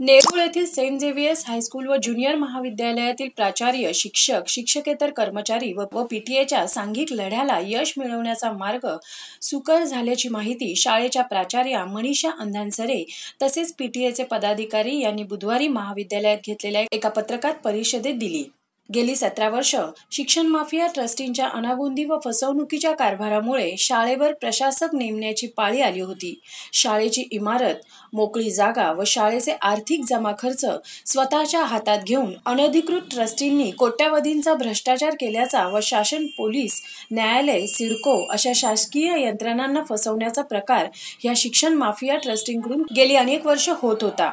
नेरूळ येथील Saint Xavier's high school व junior महाविद्यालयातील प्राचार्य, शिक्षक, शिक्षकेतर कर्मचारी व पीटीएच्या सांघिक लढ्याला यश मिळवण्याचा मार्ग सुकर झाल्याची माहिती शाळेच्या प्राचार्या मनीषा अंधानसरे तसेच पीटीएचे पदाधिकारी यांनी बुधवारी महाविद्यालयात घेतलेल्या एका पत्रकार परिषदेत दिली। गेली 17 वर्ष शिक्षण माफिया ट्रस्टींच्या अनागोंदी व फसवणुकीच्या कारभारामुळे शाळेवर प्रशासक नेमण्याची पाळी आली होती। शाळेची इमारत, मोकळी जागा व शाळेचे आर्थिक जमा खर्च स्वतःच्या हातात घेऊन अनधिकृत ट्रस्टींनी कोट्यावधींचा भ्रष्टाचार केल्याचा व शासन, पोलीस, न्यायालय, सिडको अशा शासकीय यंत्रणांना फसवण्याचा प्रकार या शिक्षण माफिया ट्रस्टींकडून गेली अनेक वर्ष होत होता।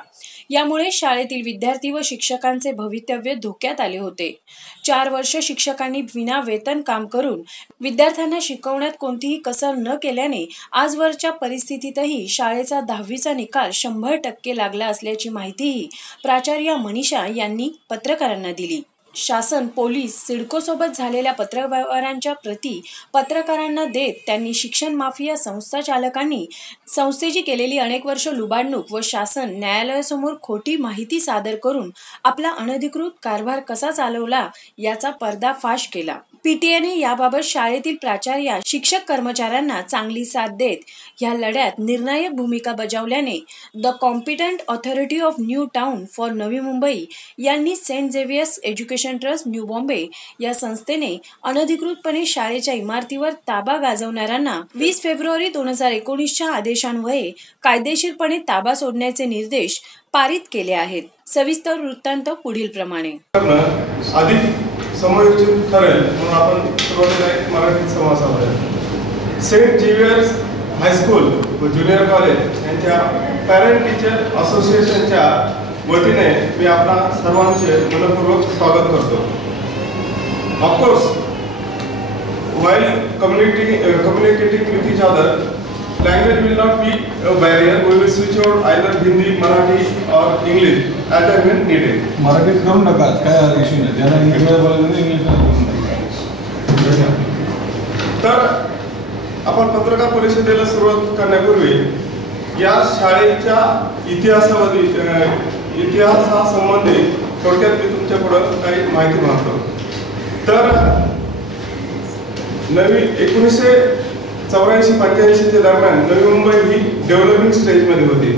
यामुळे शाळेतील विद्यार्थी व शिक्षकांचे भवितव्य धोक्यात आले होते। 4 वर्ष शिक्षकांनी विना वेतन काम करून विद्यार्थ्यांना शिकवण्यात कोणतीही कसर न केल्याने आजवरच्या परिस्थितीतही शाळेचा 10वीचा निकाल 100% लागला असल्याची माहितीही प्राचार्य मनीषा यांनी पत्रकारांना दिली। शासन, पोलीस, सिडको सोबत झालेल्या पत्रव्यवहारांच्या प्रती पत्रकारांना देत त्यांनी शिक्षण माफिया संस्था चालकांनी संस्थेची केलेली अनेक वर्ष लुबाडणूक व शासन, न्यायालयासमोर खोटी माहिती सादर करून आपला अनधिकृत कारभार कसा चालवला याचा पर्दाफाश केला। पीटीएने याबाबत शाळेतील प्राचार्य, शिक्षक, कर्मचाऱ्यांना चांगली साथ देत या लढ्यात निर्णायक भूमिका बजावल्याने the competent authority of new town for Navi Mumbai यांनी saint Xavier's education trust new Bombay या संस्थेने अनधिकृतपणे शाळेच्या इमारतीवर ताबा गाजवणाऱ्यांना 20 फेब्रुवारी 2019च्या आदेशान्वये कायदेशीरपणे ताबा सोडण्याचे निर्देश पारित केले आहेत। सविस्तर वृत्तांत पुढील प्रमाणे। समायोजित ठरेल म्हणून आपण सुरुवातीला एक मराठी संवाद साधूया। सेंट झेवियर्स हायस्कूल व ज्युनियर कॉलेज यांच्या पॅरेंट टीचर असोसिएशनच्या वतीने मी आपणा सर्वांचे मनपूर्वक स्वागत करतो। Of course while communicating with each other, language will not be a barrier. We will switch out either Hindi, Marathi or English as and when needed. Marathi करू नका, काय इश्यू नाही, ज्यांना इंग्लिश बोलायचं इंग्लिश। तर आपण पत्रकार परिषदेला सुरुवात करण्यापूर्वी या शाळेच्या इतिहासासंबंधी थोडक्यात मी तुमच्या पुढे काही माहिती मागतो। तर 1984-85 दरम्यान नवी मुंबई ही डेव्हलपिंग स्टेजमध्ये होती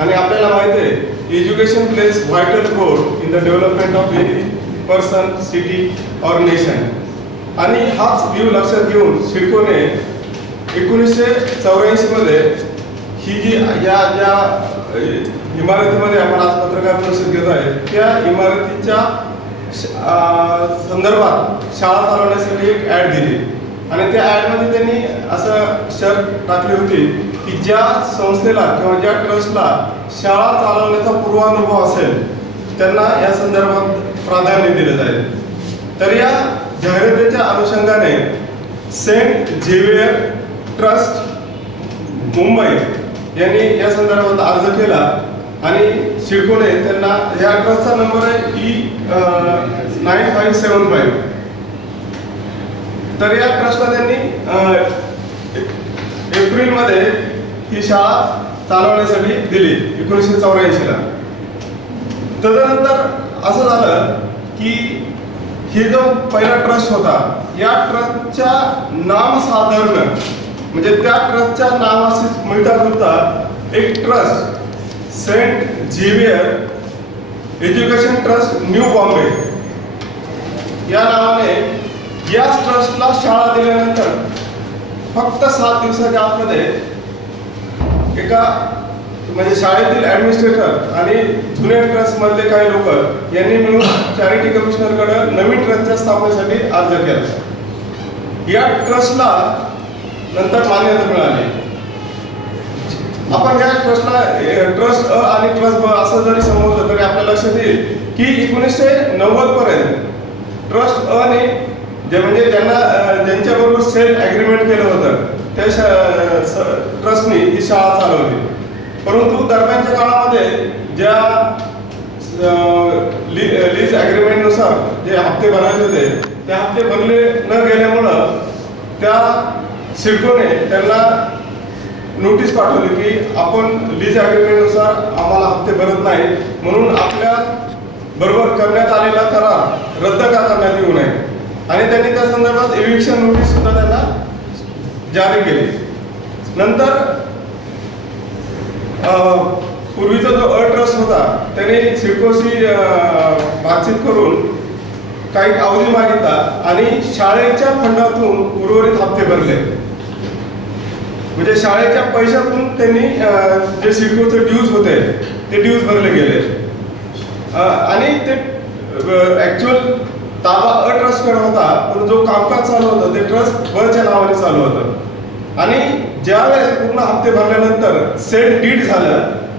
आणि आपल्याला माहिती आहे education plays vital role in the development of any person, city और नेशन। आणि हाच व्ह्यू लक्षात घेऊन सिडकोने 1984 मध्ये ही जी ज्या इमारतीमध्ये आपण आज पत्रकार परिषद घेत आहे त्या इमारतीच्या संदर्भात शाळा चालवण्यासाठी एक ॲड दिली आणि त्या ॲडमध्ये त्यांनी असं शर्त टाकली होती की ज्या संस्थेला किंवा ज्या ट्रस्टला शाळा चालवण्याचा पूर्वानुभव असेल त्यांना या संदर्भात प्राधान्य दिले जाईल। तर या जाहिरातीच्या अनुषंगाने सेंट झेवियर ट्रस्ट मुंबई यांनी या संदर्भात अर्ज केला आणि सिडकोने त्यांना या ट्रस्टचा नंबर आहे E9575। तर या ट्रस्टला त्यांनी एप्रिलमध्ये ही शाळा चालवण्यासाठी दिली 1984 ला। तदनंतर असं झालं की ही जो पहिला ट्रस्ट होता या ट्रस्टच्या नामसाधर्म्य म्हणजे त्या ट्रस्टच्या नावाशी मिळता एक trust Saint Xavier Education trust new Bombay या नावाने या ट्रस्टला शाळा दिल्यानंतर फक्त 7 दिवसाच्या आतमध्ये एका म्हणजे शाळेतील ॲडमिनिस्ट्रेटर आणि जुन्या ट्रस्ट मधले काही लोक यांनी मिळून चॅरिटी कमिशनरकडे नवीन ट्रस्टच्या स्थापनेसाठी अर्ज केला। या ट्रस्टला नंतर मान्यता मिळाली। आपण या ट्रस्टला ट्रस्ट अ आणि ट्रस्ट ब असं जरी समजलं तरी आपल्या लक्षात येईल की 1990 पर्यंत ट्रस्ट अ ने म्हणजे ज्यांच्याबरोबर सेल ॲग्रीमेंट केलं होतं त्या ट्रस्टनी ही शाळा चालवली। परंतु दरम्यानच्या काळामध्ये ज्या लीज ॲग्रीमेंटनुसार जे हप्ते भरायचे होते ते हप्ते भरले न गेल्यामुळं त्या सिडकोने त्यांना नोटीस पाठवली की आपण लीज ॲग्रीमेंटनुसार आम्हाला हप्ते भरत नाही, म्हणून आपल्या बरोबर करण्यात आलेला करार रद्द का करण्यात येऊ नये, आणि त्यांनी त्या संदर्भात एविक्शन नोटीस सुद्धा त्यांना जारी केली. नंतर पूर्वीचा जो ट्रस्ट होता त्यांनी सिडकोशी बातचीत करून काही अवधी मागितला आणि शाळेच्या फंडातून उर्वरित हप्ते भरले. म्हणजे शाळेच्या पैशातून त्यांनी जे सिडकोचे ड्यूज होते ते ड्यूज भरले गेले आणि ते ॲक्च्युअल ताबा ट्रस्टकडे होता, पण जो कामकाज चालू होतं ते ट्रस्ट बच्या नावाने चालू होतं. आणि ज्यावेळेस पूर्ण हप्ते भरल्यानंतर सेल डीड झालं,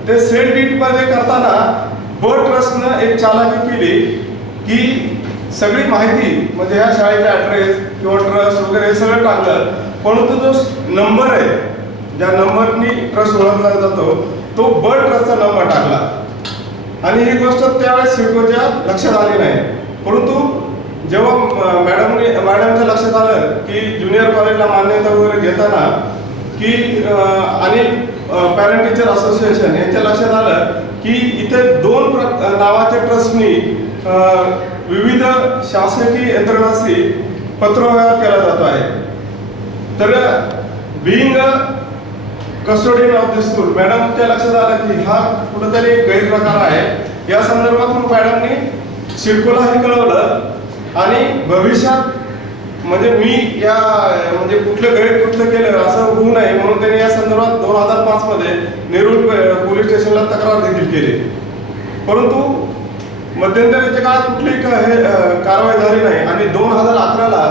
ते सेल डीड मध्ये करताना ट्रस्टनं एक चालाकी केली की सगळी माहिती म्हणजे ह्या शाळेचा ॲड्रेस किंवा ट्रस्ट वगैरे हे सगळं टाकलं, परंतु जो नंबर आहे ज्या नंबरनी ट्रस्ट ओळखला जातो तो ट्रस्टचा नंबर टाकला. आणि ही गोष्ट त्यावेळेस सिडकोच्या लक्षात आली नाही. परंतु जेव्हा मॅडमच्या लक्षात आलं की ज्युनियर कॉलेजला मान्यता वगैरे घेताना की आणि पॅरेंट टीचर असोसिएशन यांच्या लक्षात आलं की इथे 2 नावाच्या ट्रस्टनी विविध शासकीय यंत्रणांशी पत्रव्यवहार केला जातो आहे. तर being a custodian of the school मॅडमच्या लक्षात आलं की हा कुठेतरी गैरप्रकार आहे. या संदर्भात मग मॅडमनी सिडकोला हे कळवलं आणि भविष्यात म्हणजे मी या म्हणजे कुठलं गैरकृत्य केलं असं होऊ नये म्हणून त्यांनी या संदर्भात 2005 मध्ये नेरूळ पोलीस स्टेशनला तक्रार देखील केली. परंतु मध्यंतरीच्या काळात कुठलीही कारवाई झाली नाही आणि 2011ला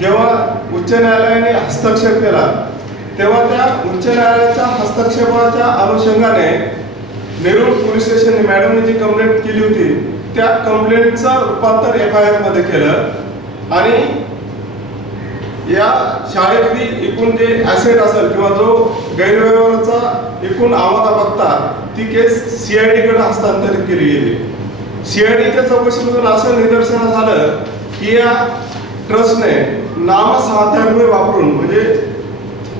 जेव्हा उच्च न्यायालयाने हस्तक्षेप केला तेव्हा त्या उच्च न्यायालयाच्या हस्तक्षेपाच्या अनुषंगाने नेरूळ पोलीस स्टेशनने मॅडमने जी कंप्लेंट केली होती त्या कंप्लेंटचं रूपांतर FIR मध्ये केलं आणि या शाळेतली एकूण जे ॲसेट असेल किंवा जो गैरव्यवहाराचा एकूण आवाका बघता ती केस CID कडे हस्तांतरित केली गेली. CIDच्या चौकशीतून असं निदर्शनास आलं की या ट्रस्टने नामसाधर्म्य वापरून म्हणजे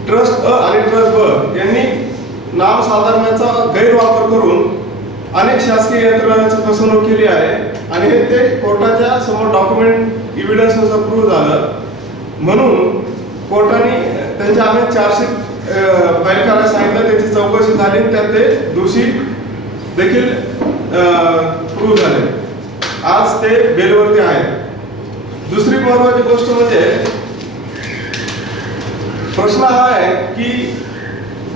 ट्रस्ट अ आणि ट्रस्ट ब यांनी नामसाधर्म्याचा गैरवापर करून अनेक शासकीय यंत्रणांची फसवणूक केली आहे आणि ते कोर्टाच्या समोर डॉक्युमेंट एव्हिडन्सनुसार प्रूव्ह झालं. म्हणून कोर्टाने त्यांच्या आम्ही चार्जशीट फाईल करायला सांगितलं, त्याची चौकशी झाली, त्यात ते दोषी देखील प्रूव्ह झाले. आज ते बेलवरती आहेत. दुसरी महत्वाची गोष्ट म्हणजे प्रश्न हा आहे की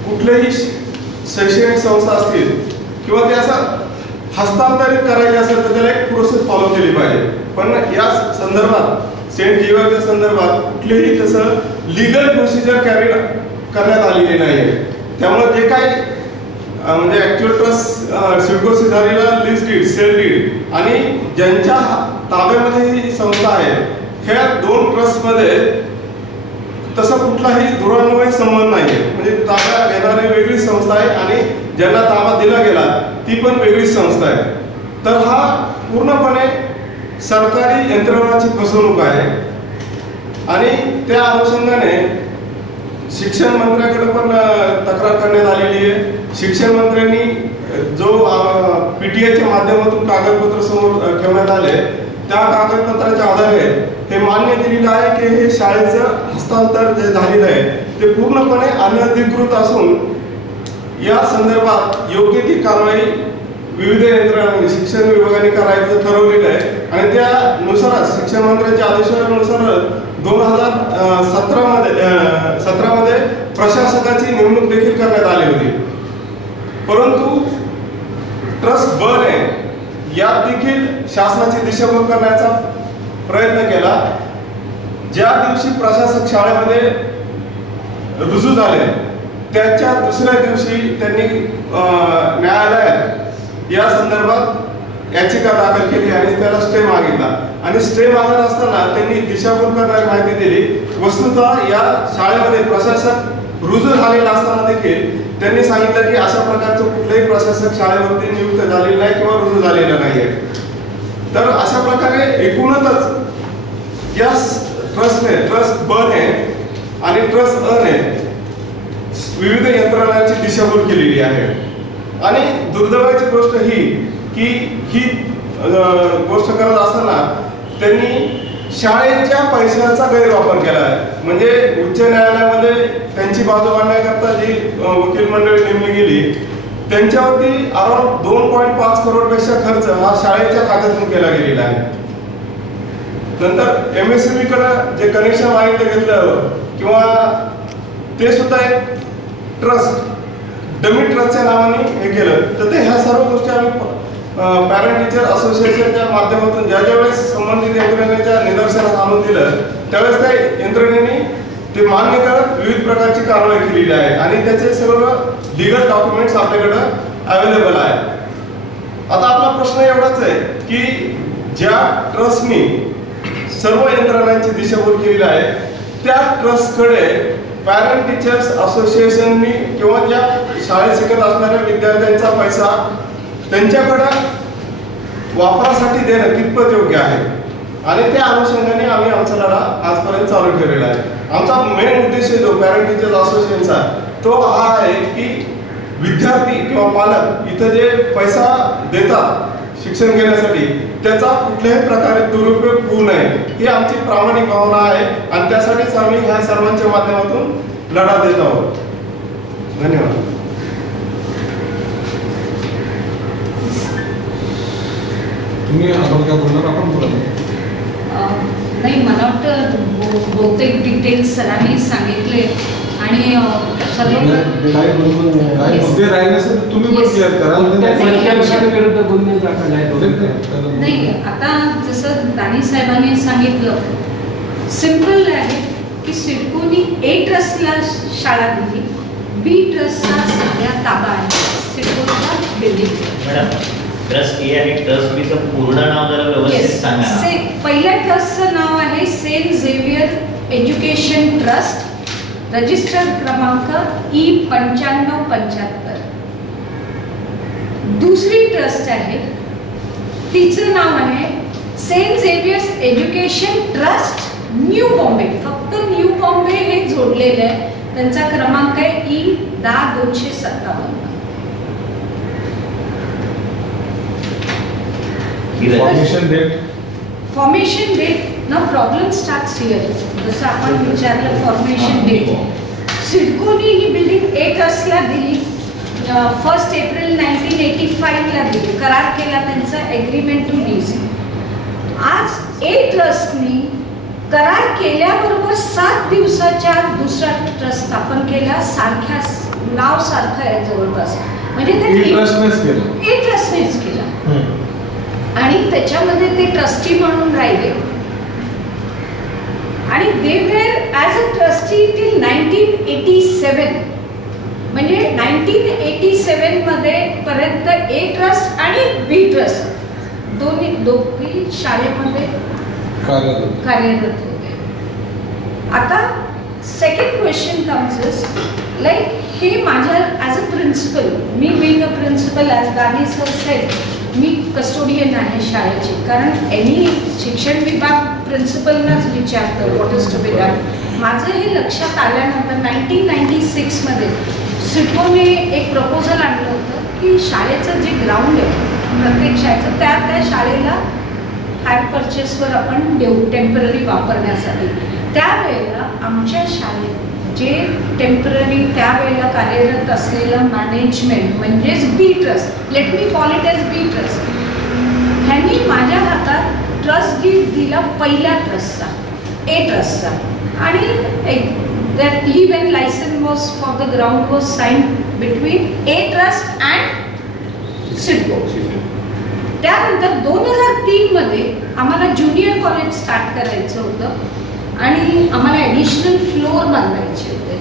कुठलेही शैक्षणिक संस्था असतील किंवा ते असं हस्तांतरित करायचे असेल तर त्याला एक प्रोसेस फॉलो केली पाहिजे. पण या संदर्भात सेंट झेवियरच्या संदर्भात कुठलीही तसं लिगल प्रोसिजर कॅरी करण्यात आलेली नाही आहे. त्यामुळे जे काही म्हणजे ॲक्च्युअल ट्रस्ट सिडकोशी झालेला लीज डीड सेल डीड आणि ज्यांच्या ताब्यामध्ये ही संस्था आहे ह्या 2 ट्रस्टमध्ये तसा कुठलाही दुरान्वयी संबंध नाही आहे. म्हणजे ताबा घेणारी वेगळीच संस्था आहे आणि ज्यांना ताबा दिला गेला ती पण वेगळीच संस्था आहे. तर हा पूर्णपणे सरकारी यंत्रणाची फसवणूक आहे आणि त्या अनुषंगाने शिक्षण मंत्र्याकडे पण तक्रार करण्यात आलेली आहे. शिक्षण मंत्र्यांनी जो PTIच्या माध्यमातून कागदपत्र समोर ठेवण्यात आले त्या कागदपत्राच्या आधारे हे मान्य केलेलं आहे की हे शाळेचं हस्तांतर जे झालेलं आहे ते पूर्णपणे अनधिकृत असून या संदर्भात योग्य ती कारवाई विविध यंत्रणांनी शिक्षण विभागाने करायचं ठरवलेलं आहे आणि त्यानुसारच शिक्षण मंत्र्यांच्या आदेशानुसार 2017 मध्ये प्रशासकाची नेमणूक देखील करण्यात आली होती. परंतु ट्रस्ट ब ने यात देखील शासनाची दिशाभूल करण्याचा प्रयत्न केला. ज्या दिवशी प्रशासक शाळेमध्ये रुजू झाले त्याच्या दुसऱ्या दिवशी त्यांनी न्यायालयात या संदर्भात याचिका दाखल केली आणि त्याला स्टे मागितला आणि स्टे मागत असताना त्यांनी दिशाभूल करणारी माहिती दिली. वस्तुतः या शाळेमध्ये प्रशासक रुजू झालेला असताना देखील त्यांनी सांगितलं की अशा प्रकारचं कुठलेही प्रशासक शाळेवरती नियुक्त झालेलं नाही किंवा रुजू झालेलं नाहीये. तर अशा प्रकारे एकूणच या ट्रस्टने ट्रस्ट ब ने आणि ट्रस्ट अ ने विविध यंत्रणांची दिशाभूल केलेली आहे. आणि दुर्दैवाची गोष्ट ही गोष्ट करत असताना त्यांनी शाळेच्या पैशांचा गैरवापर केला आहे. म्हणजे उच्च न्यायालयामध्ये त्यांची बाजू मांडण्याकरता जी वकील मंडळी नेमली गेली त्यांच्यावरती अराउंड 2.5 करोडपेक्षा खर्च हा शाळेच्या खात्यातून केला गेलेला आहे. नंतर MSME कडे जे कनेक्शन मागितलं घेतलं किंवा ते सुद्धा एक ट्रस्ट डमी ट्रस्टच्या नावाने हे केलं. तर ते ह्या सर्व गोष्टी आम्ही पॅरेंट टीचर असोसिएशनच्या माध्यमातून ज्या वेळेस संबंधित यंत्रणेच्या निदर्शनास आणून दिलं त्यावेळेस त्या यंत्रणेने ते मान्य करत विविध प्रकारची कारवाई केलेली आहे आणि त्याचे सर्व लीगल डॉक्युमेंट्स आपल्याकडे अवेलेबल आहेत. आता आपला प्रश्न एवढाच आहे की ज्या ट्रस्टनी सर्व यंत्रणांची दिशाभूल केलेली आहे त्या ट्रस्टकडे पॅरेंट टीचर्स असोसिएशननी किंवा ज्या शाळेत शिकत असणाऱ्या विद्यार्थ्यांचा पैसा त्यांच्याकडे वापरासाठी देणं कितपत योग्य आहे आणि त्या अनुषंगाने आम्ही आमचा लढा आजपर्यंत चालू ठेवलेला आहे. आमचा मेन उद्देश जो पॅरेंट टीचर्स असोसिएशनचा तो हा आहे की विद्यार्थी किंवा पालक इथं जे पैसा देतात शिक्षण घेण्यासाठी त्याचा कुठल्याही प्रकारे दुरुपयोग होऊ नये ही आमची प्रामाणिक भावना आहे आणि त्यासाठीच आम्ही ह्या सर्वांच्या माध्यमातून लढा देत आहोत. धन्यवाद. तुम्ही आपण काय बोलणार आपण बोला. नाही मला वाटतं बहुतेक डिटेल्स सरांनी सांगितले आणि सर्व मुद्दे राहिले असेल तर तुम्ही पण क्लिअर कराल. नाही आता जसं दानी साहेबांनी सांगितलं सिंपल आहे की सिडकोनी A ट्रस्टला शाळा दिली, B ट्रस्टचा सध्या ताबा आहे सिडकोच्या बिल्डिंग. मॅडम ट्रस्ट ए आणि ट्रस्ट बी चं पूर्ण नाव जरा व्यवस्थित सांगा. पहिल्या ट्रस्टचं नाव आहे Saint Xavier Education Trust, register क्रमांक E9575. दुसरी ट्रस्ट आहे तिचं नाव आहे Saint Xavier's education trust new Bombay. फक्त न्यू बॉम्बे हे जोडलेलं आहे. त्यांचा क्रमांक आहे E10257. फॉर्मेशन डेट ना प्रॉब्लेम स्टार्ट्स हियर. जसं आपण विचारलं फॉर्मेशन डेट सिडकोनी ही बिल्डिंग A ट्रस्टला दिली 1 एप्रिल 1985ला दिली. करार केला त्यांचा एग्रीमेंट टू लीज. आज A ट्रस्टनी करार केल्याबरोबर 7 दिवसाच्या दुसरा ट्रस्ट स्थापन केला सारख्या नाव सारखं आहे जवळपास. म्हणजे ते A ट्रस्टनेच केला आणि त्याच्यामध्ये ते ट्रस्टी म्हणून राहिले आणि they were as a trustee till 1987. म्हणजे 1987 मध्ये पर्यंत A ट्रस्ट आणि B ट्रस्ट दोघी शाळेमध्ये कार्यरत होते. आता second question comes is like हे माझ्या ॲज अ प्रिन्सिपल मी being a principal as Dani sir said मी कस्टोडियन आहे शाळेची. कारण एनी शिक्षण विभाग प्रिन्सिपलनाच विचारतं what is to be done. माझं हे लक्षात आल्यानंतर 1996 मध्ये सिडकोने एक प्रपोजल आणलं होतं की शाळेचं जे ग्राउंड आहे प्रत्येक शाळेचं त्या शाळेला हायर परचेसवर आपण देऊ टेम्पररी वापरण्यासाठी. त्यावेळेला आमच्या शाळेत जे टेम्पररी त्यावेळेला कार्यरत असलेलं मॅनेजमेंट म्हणजेच B trust, let me call it as B trust, ह्यांनी माझ्या हातात ट्रस्ट गिफ्ट दिला पहिल्या ट्रस्टचा A ट्रस्टचा. आणि that leave and license was for the ground was signed between A trust and CIDCO. त्यानंतर 2003 मध्ये आम्हाला ज्युनियर कॉलेज स्टार्ट करायचं होतं आणि आम्हाला ॲडिशनल फ्लोअर बांधायचे होते.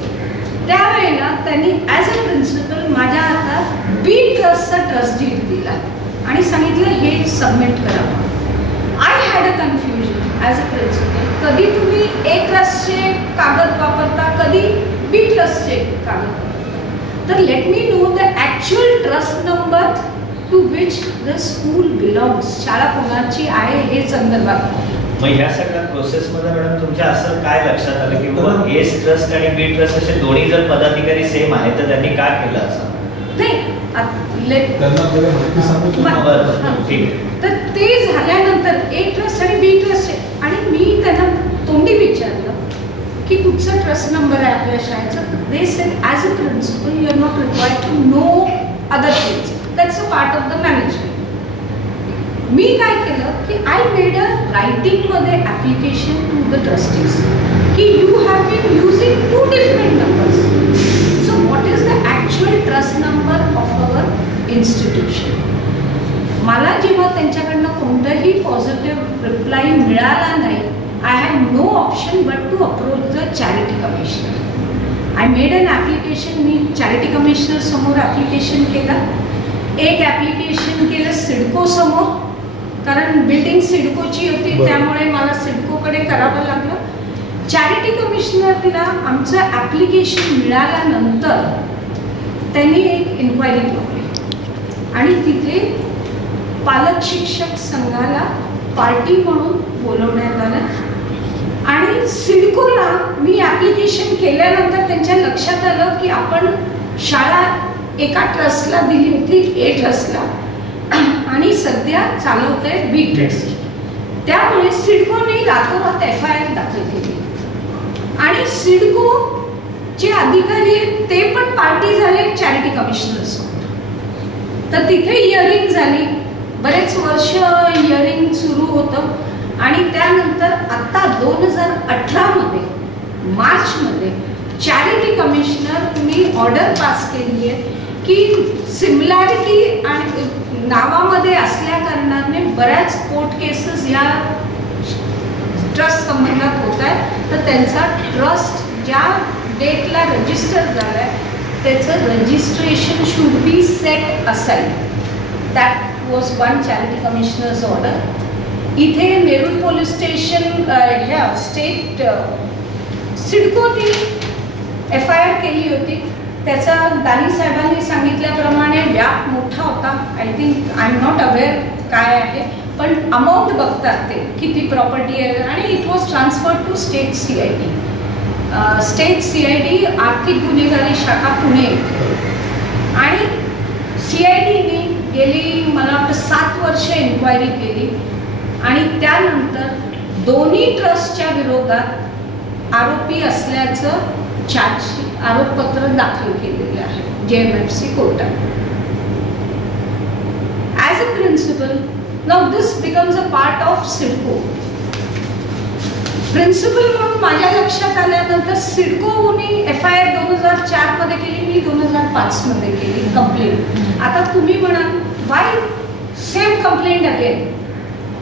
त्यावेळेला त्यांनी ॲज अ प्रिन्सिपल माझ्या हातात B ट्रस्टचा ट्रस्ट डीड दिला आणि सांगितलं हे सबमिट करा. I had a confusion as a principal. कधी तुम्ही A ट्रस्टचे कागद वापरता, कधी B ट्रस्टचे कागद वापरता. तर let me know the actual trust number two which the school belongs. शाळा कोणाची आहे हे संदर्भात मग ह्या सगळ्या प्रोसेसमध्ये मॅडम तुमच्या असं काय लक्षात आलं की बाबा एस ट्रस्ट आणि बी ट्रस्ट असे दोन्ही जर पदाधिकारी सेम आहेत तर त्यांनी काय केलं असं? त्यांना पहिले माहिती सांगतो. बरं, ठीक आहे. तर ते झाल्यानंतर ए ट्रस्ट आणि बी ट्रस्ट आहे आणि मी त्यांना तोंडी विचारलं की कुठचा ट्रस्ट नंबर आहे आपल्या शाळेचा. They said as a principal you are not required to know other things, that's a part of the management. मी काय केलं की आय मेड अ रायटिंगमध्ये ॲप्लिकेशन टू द ट्रस्टीज की you have been using 2 different numbers. So what is the actual trust number of our institution. मला जेव्हा त्यांच्याकडनं कोणताही पॉझिटिव्ह रिप्लाय मिळाला नाही, I had no option but to approach the charity commissioner. I made an application. मी charity commissioner समोर application केलं. एक ॲप्लिकेशन केलं सिडको समोर, कारण बिल्डिंग सिडकोची होती त्यामुळे मला सिडकोकडे करावं लागलं. चॅरिटी कमिशनरला आमचं ॲप्लिकेशन मिळाल्यानंतर त्यांनी एक इन्क्वायरी लावली आणि तिथे पालक शिक्षक संघाला पार्टी म्हणून बोलवण्यात आलं. आणि सिडकोला मी ॲप्लिकेशन केल्यानंतर त्यांच्या लक्षात आलं की आपण शाळा एका ट्रस्टला दिली होती, ए ट्रस्टला, आणि सध्या चालवत आहे बी ट्रस्ट. त्यामुळे सिडकोने रातोरात FIR दाखल केली आणि सिडकोचे अधिकारी ते पण पार्टी झाले चॅरिटी कमिशनर समोर. तर तिथे हिअरिंग झाली. बरेच वर्ष हिअरिंग सुरू होतं आणि त्यानंतर आता 2018 मार्चमध्ये चॅरिटी कमिशनरनी ऑर्डर पास केली आहे की सिमिलॅरिटी आणि नावामध्ये असल्या कारणाने बऱ्याच कोर्ट केसेस या ट्रस्ट संबंधात होत आहेत. तर त्यांचा ट्रस्ट ज्या डेटला रजिस्टर झाला आहे त्याचं registration should be set aside. That was one charity commissioners order. इथे नेरूळ पोलीस स्टेशन ह्या स्टेट सिडकोने FIR केली होती. त्याचा दानी साहेबांनी सांगितल्याप्रमाणे व्याप मोठा होता. I think I am not aware काय आहे, पण अमाऊंट बघतात ते किती प्रॉपर्टी आहे. आणि it was transferred to state CID. State CID आर्थिक गुन्हेगारी शाखा पुणे आणि CIDने गेली मला वाटतं 7 वर्ष इन्क्वायरी केली आणि त्यानंतर दोन्ही ट्रस्टच्या विरोधात आरोपी असल्याचं चार्जशीट आरोपपत्र दाखल केलेलं आहे JMFC कोर्टात. As a principal now this becomes a part of CIDCO. Principal म्हणून माझ्या लक्षात आल्यानंतर सिडकोने FIR 2004 मध्ये केली, मी 2005 मध्ये केली कंप्लेंट. आता तुम्ही म्हणाल वाय सेम कंप्लेंट अगेन.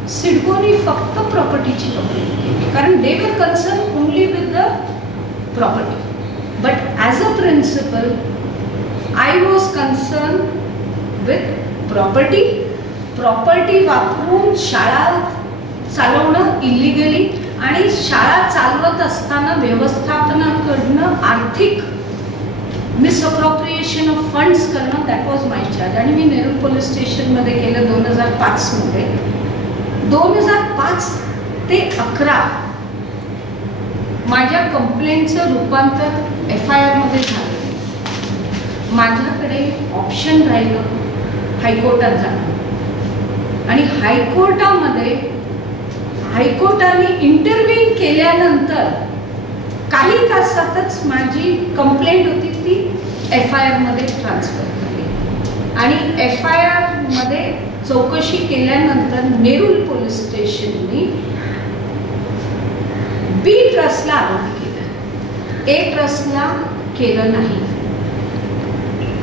सिडकोने फक्त प्रॉपर्टीची कंप्लेंट केली कारण दे वर concern only with the property. But as a principal, I was concerned with property. Property वापरून शाळा चालवणं इलिगली आणि शाळा चालवत असताना व्यवस्थापनाकडनं आर्थिक मिसअप्रोप्रिएशन ऑफ फंड्स करणं, दॅट वॉज माय चार्ज. आणि मी नेरूळ पोलीस स्टेशनमध्ये केलं 2005 मध्ये. 2005 ते 11 माझ्या कंप्लेंटचं रूपांतर FIR मध्ये झालं. माझ्याकडे ऑप्शन राहिलं हायकोर्टात जाणं आणि हायकोर्टाने इंटरव्ह्यू केल्यानंतर काही तासातच माझी कंप्लेंट होती ती FIR मध्ये ट्रान्सफर झाली आणि FIR मध्ये चौकशी केल्यानंतर नेरूळ पोलीस स्टेशननी बी ट्रस्टला आरोप केला, ए ट्रस्टला केलं नाही.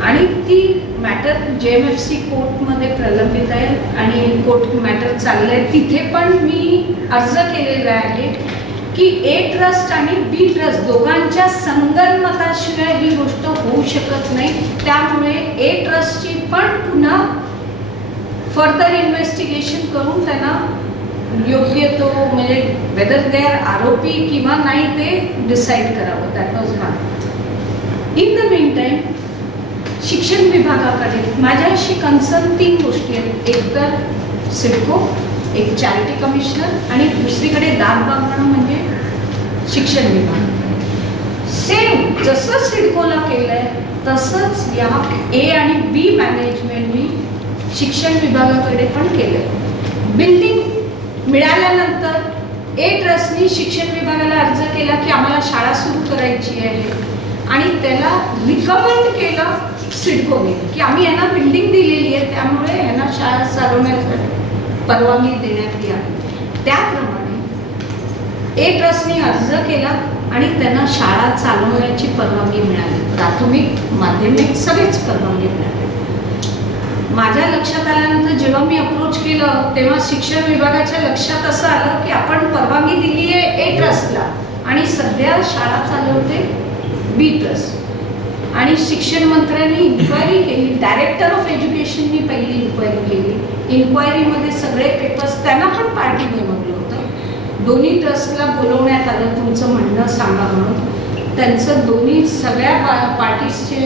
आणि ती मॅटर JMFC कोर्टमध्ये प्रलंबित आहे आणि कोर्ट मॅटर चाललं आहे. तिथे पण मी अर्ज केलेला आहे की ए ट्रस्ट आणि बी ट्रस्ट दोघांच्या संगनमताशिवाय ही गोष्ट होऊ शकत नाही. त्यामुळे ए ट्रस्टची पण पुन्हा फर्दर इन्व्हेस्टिगेशन करून त्यांना योग्य तो म्हणजे वेदर दे आर आरोपी किंवा नाही ते डिसाईड करावं. That was one. In the mean time शिक्षण विभागाकडे माझ्याशी कन्सर्न 3 गोष्टी आहेत. एक तर सिडको, एक चॅरिटी कमिशनर आणि दुसरीकडे दाद बांधणं म्हणजे शिक्षण विभाग. सेम जसं सिडकोला केलंय तसंच या ए आणि बी मॅनेजमेंटनी शिक्षण विभागाकडे पण केलंय. बिल्डिंग मिळाल्यानंतर ए ट्रस्टनी शिक्षण विभागाला अर्ज केला की आम्हाला शाळा सुरू करायची आहे आणि त्याला रिकमेंड केलं सिडकोने की आम्ही यांना बिल्डिंग दिलेली आहे त्यामुळे यांना शाळा चालवण्यासाठी परवानगी देण्यात यावी. त्याप्रमाणे ए ट्रस्टने अर्ज केला आणि त्यांना शाळा चालवण्याची परवानगी मिळाली. प्राथमिक माध्यमिक सगळेच परवानगी मिळाली. माझ्या लक्षात आल्यानंतर जेव्हा मी अप्रोच केलं तेव्हा शिक्षण विभागाच्या लक्षात असं आलं की आपण परवानगी दिली आहे ए ट्रस्टला आणि सध्या शाळा चालवते बी ट्रस्ट. आणि शिक्षण मंत्र्यांनी इन्क्वायरी केली. डायरेक्टर ऑफ एज्युकेशननी पहिली इन्क्वायरी केली. इन्क्वायरीमध्ये सगळे पेपर्स त्यांना पण पार्टीने म्हटलं होतं. दोन्ही ट्रस्टला बोलवण्यात आलं तुमचं म्हणणं सांगा म्हणून. त्यांचं दोन्ही सगळ्या पार्टीजची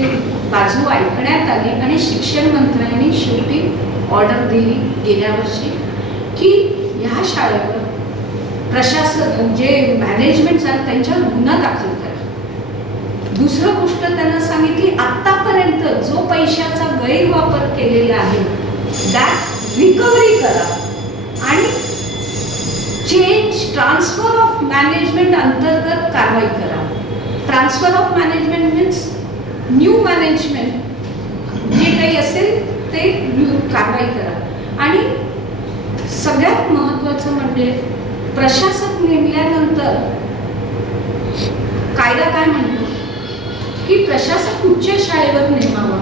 बाजू ऐकण्यात आली आणि शिक्षण मंत्र्यांनी शेवटी ऑर्डर दिली गेल्या वर्षी की ह्या शाळेवर प्रशासन जे मॅनेजमेंट झालं त्यांच्यावर गुन्हा दाखल करा. दुसरं गोष्ट त्यांना सांगितली आत्तापर्यंत जो पैशाचा गैरवापर केलेला आहे दॅट रिकव्हरी करा आणि चेंज ट्रान्सफर ऑफ मॅनेजमेंट अंतर्गत कारवाई करा. Transfer of management means new management जे काही असेल ते कारवाई करा. आणि सगळ्यात महत्त्वाचं म्हणजे प्रशासक नेमल्यानंतर कायदा काय म्हणतो की प्रशासक उच्च शाळेवर नेमावा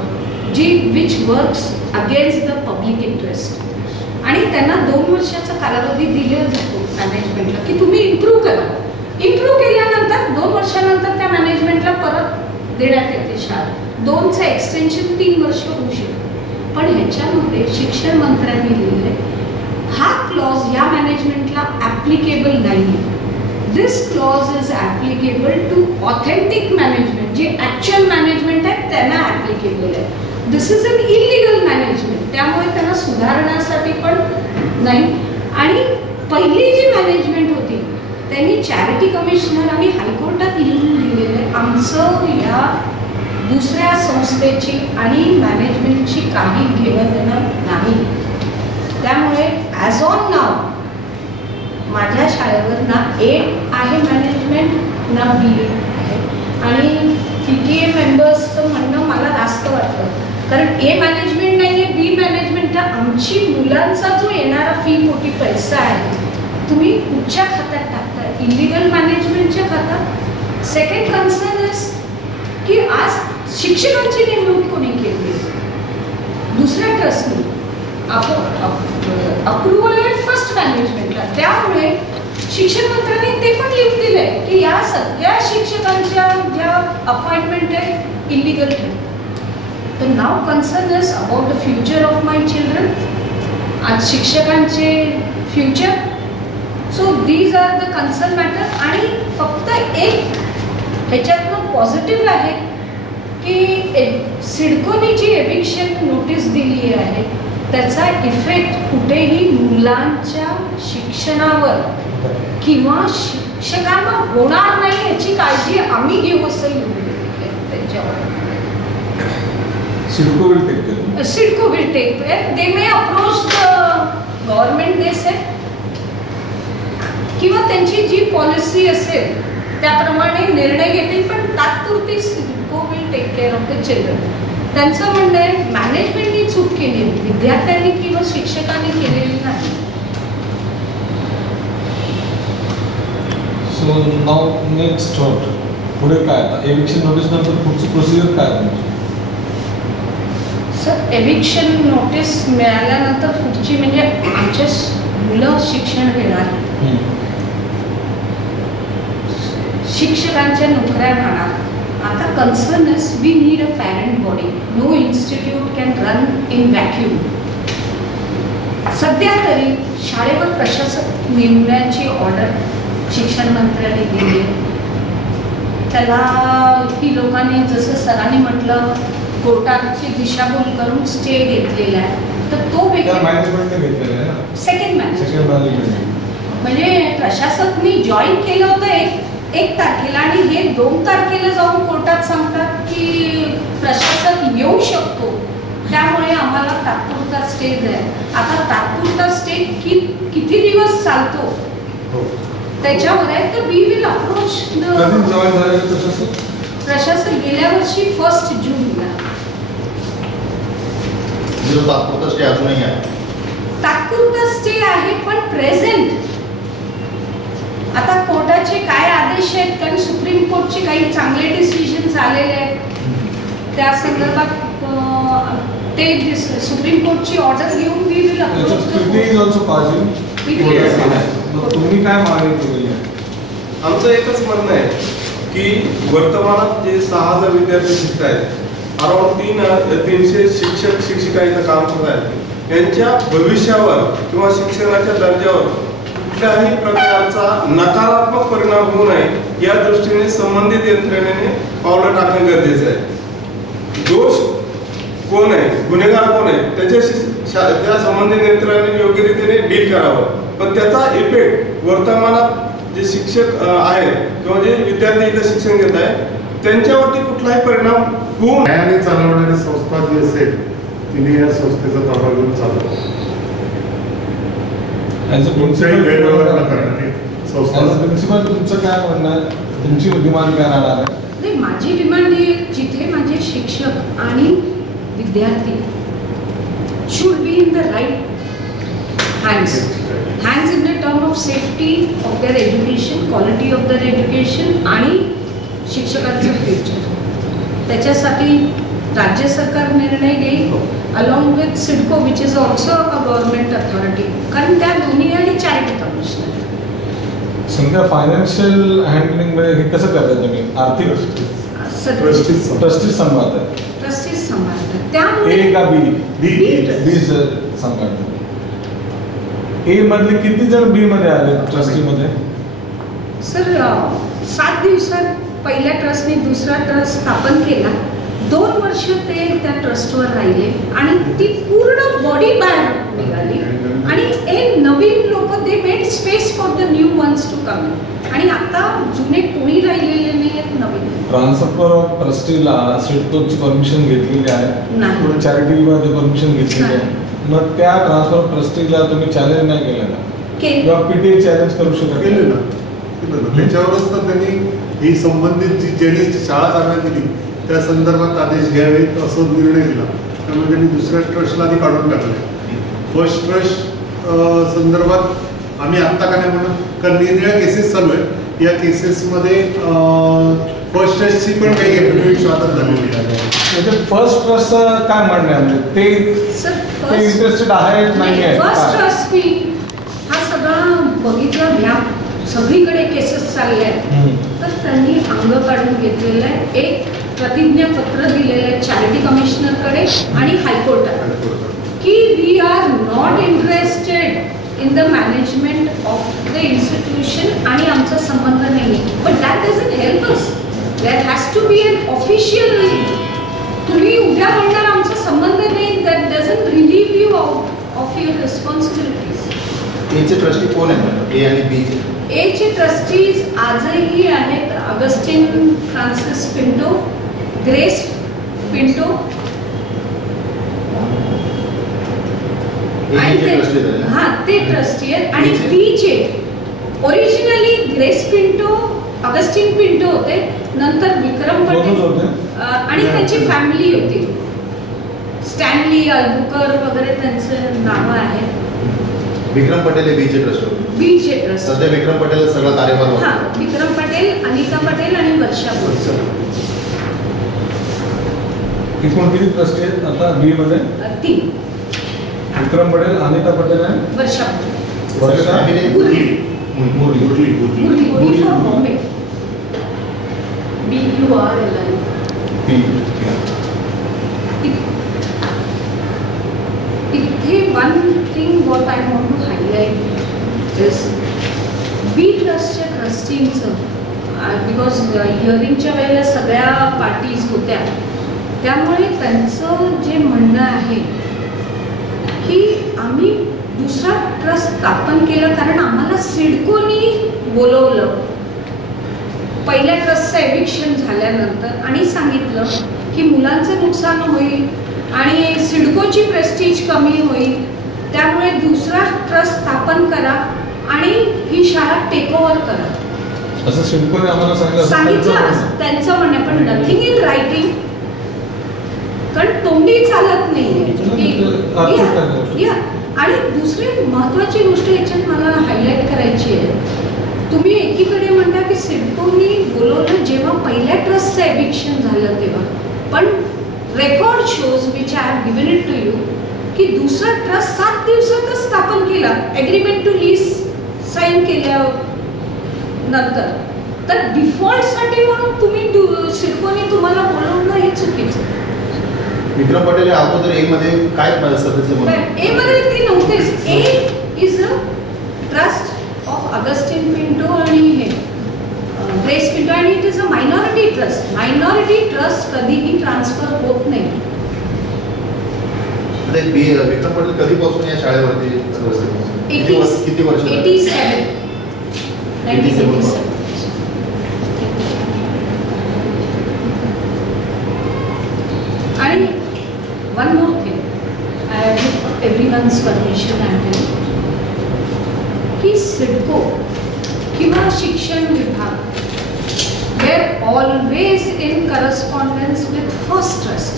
जी which works against the public interest आणि त्यांना 2 वर्षाचा कालावधी दिला जातो मॅनेजमेंटला की तुम्ही इम्प्रूव्ह करा. इम्प्रूव्ह केल्यानंतर 2 वर्षानंतर त्या मॅनेजमेंटला परत देण्यात येते शाळा. 2चं एक्सटेन्शन 3 वर्ष होऊ शकते. पण ह्याच्यामध्ये शिक्षण मंत्र्यांनी लिहिले हा क्लॉज या मॅनेजमेंटला ॲप्लिकेबल नाही. This clause is applicable to authentic management जे ॲक्च्युअल मॅनेजमेंट आहे त्यांना ॲप्लिकेबल आहे. This is an illegal management त्यामुळे त्यांना सुधारण्यासाठी पण नाही. आणि पहिली जी मॅनेजमेंट होती त्यांनी चॅरिटी कमिशनर आणि हायकोर्टात लिहून दिलेलं आमचं या दुसऱ्या संस्थेची आणि मॅनेजमेंटची काही घेणं देणं नाही. त्यामुळे ॲज ऑन नाव माझ्या शाळेवर ना ए आहे मॅनेजमेंट ना बी आहे. आणि PTA मेंबर्सचं म्हणणं मला जास्त वाटतं कारण ए मॅनेजमेंट नाही आहे बी मॅनेजमेंट आमची मुलांचा जो येणारा फी मोठी पैसा आहे तुम्ही कुठच्या खात्यात टाकताय इलिगल मॅनेजमेंटच्या खात्यात. सेकंड कन्सर्न इज की आज शिक्षकांची नेमणूक कोणी केली दुसऱ्या ट्रस्टनी अप्रुव्हल आहे फर्स्ट मॅनेजमेंटला. त्यामुळे शिक्षण मंत्र्यांनी ते पण लिहून दिले की या सगळ्या शिक्षकांच्या ज्या अपॉइंटमेंट आहेत इलिगल आहेत. तर नाव concern is about the future of my children. आज शिक्षकांचे future. So these are the concern matter. आणि फक्त एक ह्याच्यातनं पॉझिटिव्ह आहे की सिडकोनी जी एविक्शन नोटीस दिली आहे त्याचा इफेक्ट कुठेही मुलांच्या शिक्षणावर किंवा शिक्षकांना होणार नाही याची काळजी आम्ही घेऊ असं त्यांच्यावर. CIDCO will take care. CIDCO will take care. They may approach the government this आहे किंवा त्यांची जी पॉलिसी असेल त्याप्रमाणे निर्णय घेतील पण तात्पुरती CIDCO will take care of the children. त्यांचं म्हणणं आहे मॅनेजमेंटनी चूक केली विद्यार्थ्यांनी किंवा शिक्षकांनी केलेली नाही. सो नाव नेक्स्ट पुढे काय एविक्शन नोटीस नंतर पुढची प्रोसिजर काय? सर एविक्शन नोटीस मिळाल्यानंतर पुढची म्हणजे आमचे मुलं शिक्षण घेणार शिक्षकांच्या नोकऱ्या राहणार. आता concern is we need a parent body. No institute can run in vacuum. सध्या तरी शाळेवर प्रशासक नेमण्याची ऑर्डर शिक्षण मंत्र्यांनी दिली. त्याला ही लोकांनी जसं सरांनी म्हटलं कोर्टाची दिशाभूल करून स्टे घेतलेला आहे. तर तो त्या वेगळा मॅनेजमेंटने घेतलेलं आहे ना, सेकंड मॅनेजमेंट. Second management. म्हणजे प्रशासक मी जॉईन केलं होतं एक तारखेला आणि हे 2 तारखेला जाऊन कोर्टात सांगतात की प्रशासक येऊ शकतो, त्यामुळे आम्हाला तात्पुरता स्टेज आहे. आता तात्पुरता स्टेज किती दिवस चालतो हो. त्याच्यावर आहे. तर वी विल अप्रोच कधी जॉईन झाले तसं? प्रशासक गेल्या वर्षी 1 जूनला. तात्पुरता स्टे अजूनही आहे. तात्पुरता स्टे आहे पण प्रेझेंट आता कोर्टाचे काय आदेश आहेत, कारण सुप्रीम कोर्टचे काही चांगले डिसिजन्स आलेले आहेत त्या संदर्भात ते सुप्रीम कोर्टची ऑर्डर घेऊन we will approach PT is also passing. मग तुम्ही काय मागणी केली आहे? आमचं एकच म्हणणं आहे की वर्तमानात जे 6000 विद्यार्थी शिकत आहेत, अराउंड 300 शिक्षक शिक्षिका इथं काम करत आहेत, यांच्या भविष्यावर किंवा शिक्षणाच्या दर्जावर कुठल्याही प्रकारचा नकारात्मक परिणाम होऊ नये या दृष्टीने संबंधित यंत्रणेने पावलं टाकणं गरजेचं आहे. दोष कोण आहे, गुन्हेगार कोण आहे, त्याच्याशी त्या संबंधित यंत्रणेने योग्य रीतीने डील करावं. पण त्याचा इफेक्ट वर्तमानात जे शिक्षक आहेत किंवा जे विद्यार्थी इथं शिक्षण घेत आहेत त्यांच्यावरती कुठलाही परिणाम होऊ नये. न्यायाने चालवणारी संस्था जी असेल तिने या संस्थेचा ताबा घेऊन चालवतो. कोणत्याही गैरव्यवहार न करणारी संस्था. प्रिन्सिपल तुमचं काय म्हणणं आहे, तुमची डिमांड काय राहणार आहे? नाही, माझी डिमांड ही जिथे माझे शिक्षक आणि विद्यार्थी should be in the right hands in the term of safety of their education, quality of their education आणि शिक्षकांचं फ्युचर. त्याच्यासाठी राज्य सरकार निर्णय घेईल along with CIDCO which is also a government authority, कारण त्या दोन्ही आणि चॅरिटी कमिशनर. समजा फायनान्शियल हँडलिंग मध्ये हे कसं करताय तुम्ही? आर्थिक ट्रस्टीज सांभाळताय? ट्रस्टीज सांभाळतात. त्यामुळे ए का बी? बी सांभाळतात. ए मधले किती जण बी मध्ये आले ट्रस्टी मध्ये? सर 7 दिवसात पहिल्या ट्रस्टने दुसरा ट्रस्ट स्थापन केला. 2 वर्ष ते त्या ट्रस्टवर राहिले आणि ती पूर्ण बॉडी बाहेर निघाली आणि नवीन लोक they made space for the new ones to come. आणि आता जुने कोणी राहिलेले नाही आहेत, नवीन. ट्रान्सफर ऑफ ट्रस्टीला सिडकोची परमिशन घेतलेली आहे, नाही. चॅरिटी मध्ये परमिशन घेतलेली आहे. मग त्या ट्रान्सफर ऑफ ट्रस्टीला तुम्ही चॅलेंज नाही केलं का? किंवा पीटीए चॅलेंज करू शकत? केलं ना. त्याच्यावरच तर त्यांनी ही संबंधित ज्यांनी शाळा चालण्यात दिली त्या संदर्भात आदेश घ्यावेत असं निर्णय दिला. त्यामुळे त्यांनी दुसऱ्या ट्रस्टला आधी काढून टाकले. फर्स्ट ट्रस्ट संदर्भात आम्ही आत्ता का नाही म्हणून, कारण निरनिळ्या केसेस चालू आहेत. या केसेसमध्ये फर्स्ट ट्रस्टची पण काही एफिडेव्हिट स्वागत झालेली आहे. म्हणजे फर्स्ट ट्रस्ट काय म्हणणं आहे? ते इंटरेस्टेड आहेत नाही आहे? फर्स्ट ट्रस्टनी हा सगळा बघितला, व्याप सगळीकडे केसेस चालले आहेत, तर त्यांनी अंग काढून घेतलेलं आहे. एक प्रतिज्ञापत्र दिलेलं आहे चॅरिटी कमिशनरकडे आणि हायकोर्टात की we are not interested in the management of the institution आणि आमचा संबंध नाही. But that doesn't help us. There has to be an official. तुम्ही उद्या म्हणणार आमचा संबंध नाही, that doesn't relieve you of your responsibilities. एचे ट्रस्टी कोण आहेत? ए आणि बी एचे ट्रस्टीज आजही आहेत Augustine Francis Pinto, Grace Pinto आणि ते ट्रस्टी आहेत. आणि बीचे originally Grace Pinto, Augustine Pinto होते, नंतर विक्रम पटेल आणि त्यांची फॅमिली होती, स्टॅनली अल्बुकर वगैरे त्यांचे नावं आहेत. विक्रम पटेल हे बीचे ट्रस्ट होते. बीचे ट्रस्ट सध्या विक्रम पटेल सगळा कार्यभार. हां, विक्रम पटेल, अनिता पटेल आणि वर्षा बोरसे. एकूण किती ट्रस्टी आहेत आता बी मध्ये? 3. विक्रम पटेल, अनिता पटेल आणि वर्षा मुरली. मुरली फ्रॉम बॉम्बे. BURLI. इथे one thing what I want to highlight is B ट्रस्टच्या ट्रस्टींचं, बिकॉज हिअरिंगच्या वेळेला सगळ्या पार्टीज होत्या, त्यामुळे त्यांचं जे म्हणणं आहे की आम्ही दुसरा ट्रस्ट स्थापन केलं, कारण आम्हाला सिडकोनी बोलवलं पहिल्या ट्रस्टचं एविक्शन झाल्यानंतर आणि सांगितलं की मुलांचं नुकसान होईल आणि सिडकोची प्रेस्टीज कमी होईल, त्यामुळे दुसरा ट्रस्ट स्थापन करा आणि ही शाळा टेक ओव्हर करा असं सिडकोने आम्हाला सांगितलं. त्यांचं म्हणणं, पण नथिंग इन रायटिंग, कारण तोंडी चालत नाही. आणि दुसरी महत्वाची गोष्ट याच्यात मला हायलाईट करायची आहे. तुम्ही एकीकडे म्हणता की सिडकोनी बोलवलं जेव्हा पहिल्या ट्रस्टचं एविक्शन झालं तेव्हा, पण record shows which I have given it to you की दुसरा ट्रस्ट 7 दिवसातच स्थापन केला ॲग्रीमेंट टू लीज साईन केल्यानंतर. तर डिफॉल्टसाठी म्हणून तुम्ही सिडकोनी तुम्हाला बोलवणं हे चुकीचं. विक्रम पटेल अगोदर ए मध्ये काय सदस्य म्हणून? ए मध्ये ती नव्हतेच. A is a trust of Augustine Pinto आणि हे ग्रेस पिंटो, आणि it is a minority trust. Minority trust कधीही ट्रान्सफर होत नाही. विक्रम पटेल कधीपासून या शाळेवरती किती वर्ष? 87. आणि one more thing, I with everyone's permission I tell की सिडको किंवा शिक्षण विभाग were always in correspondence with first trust.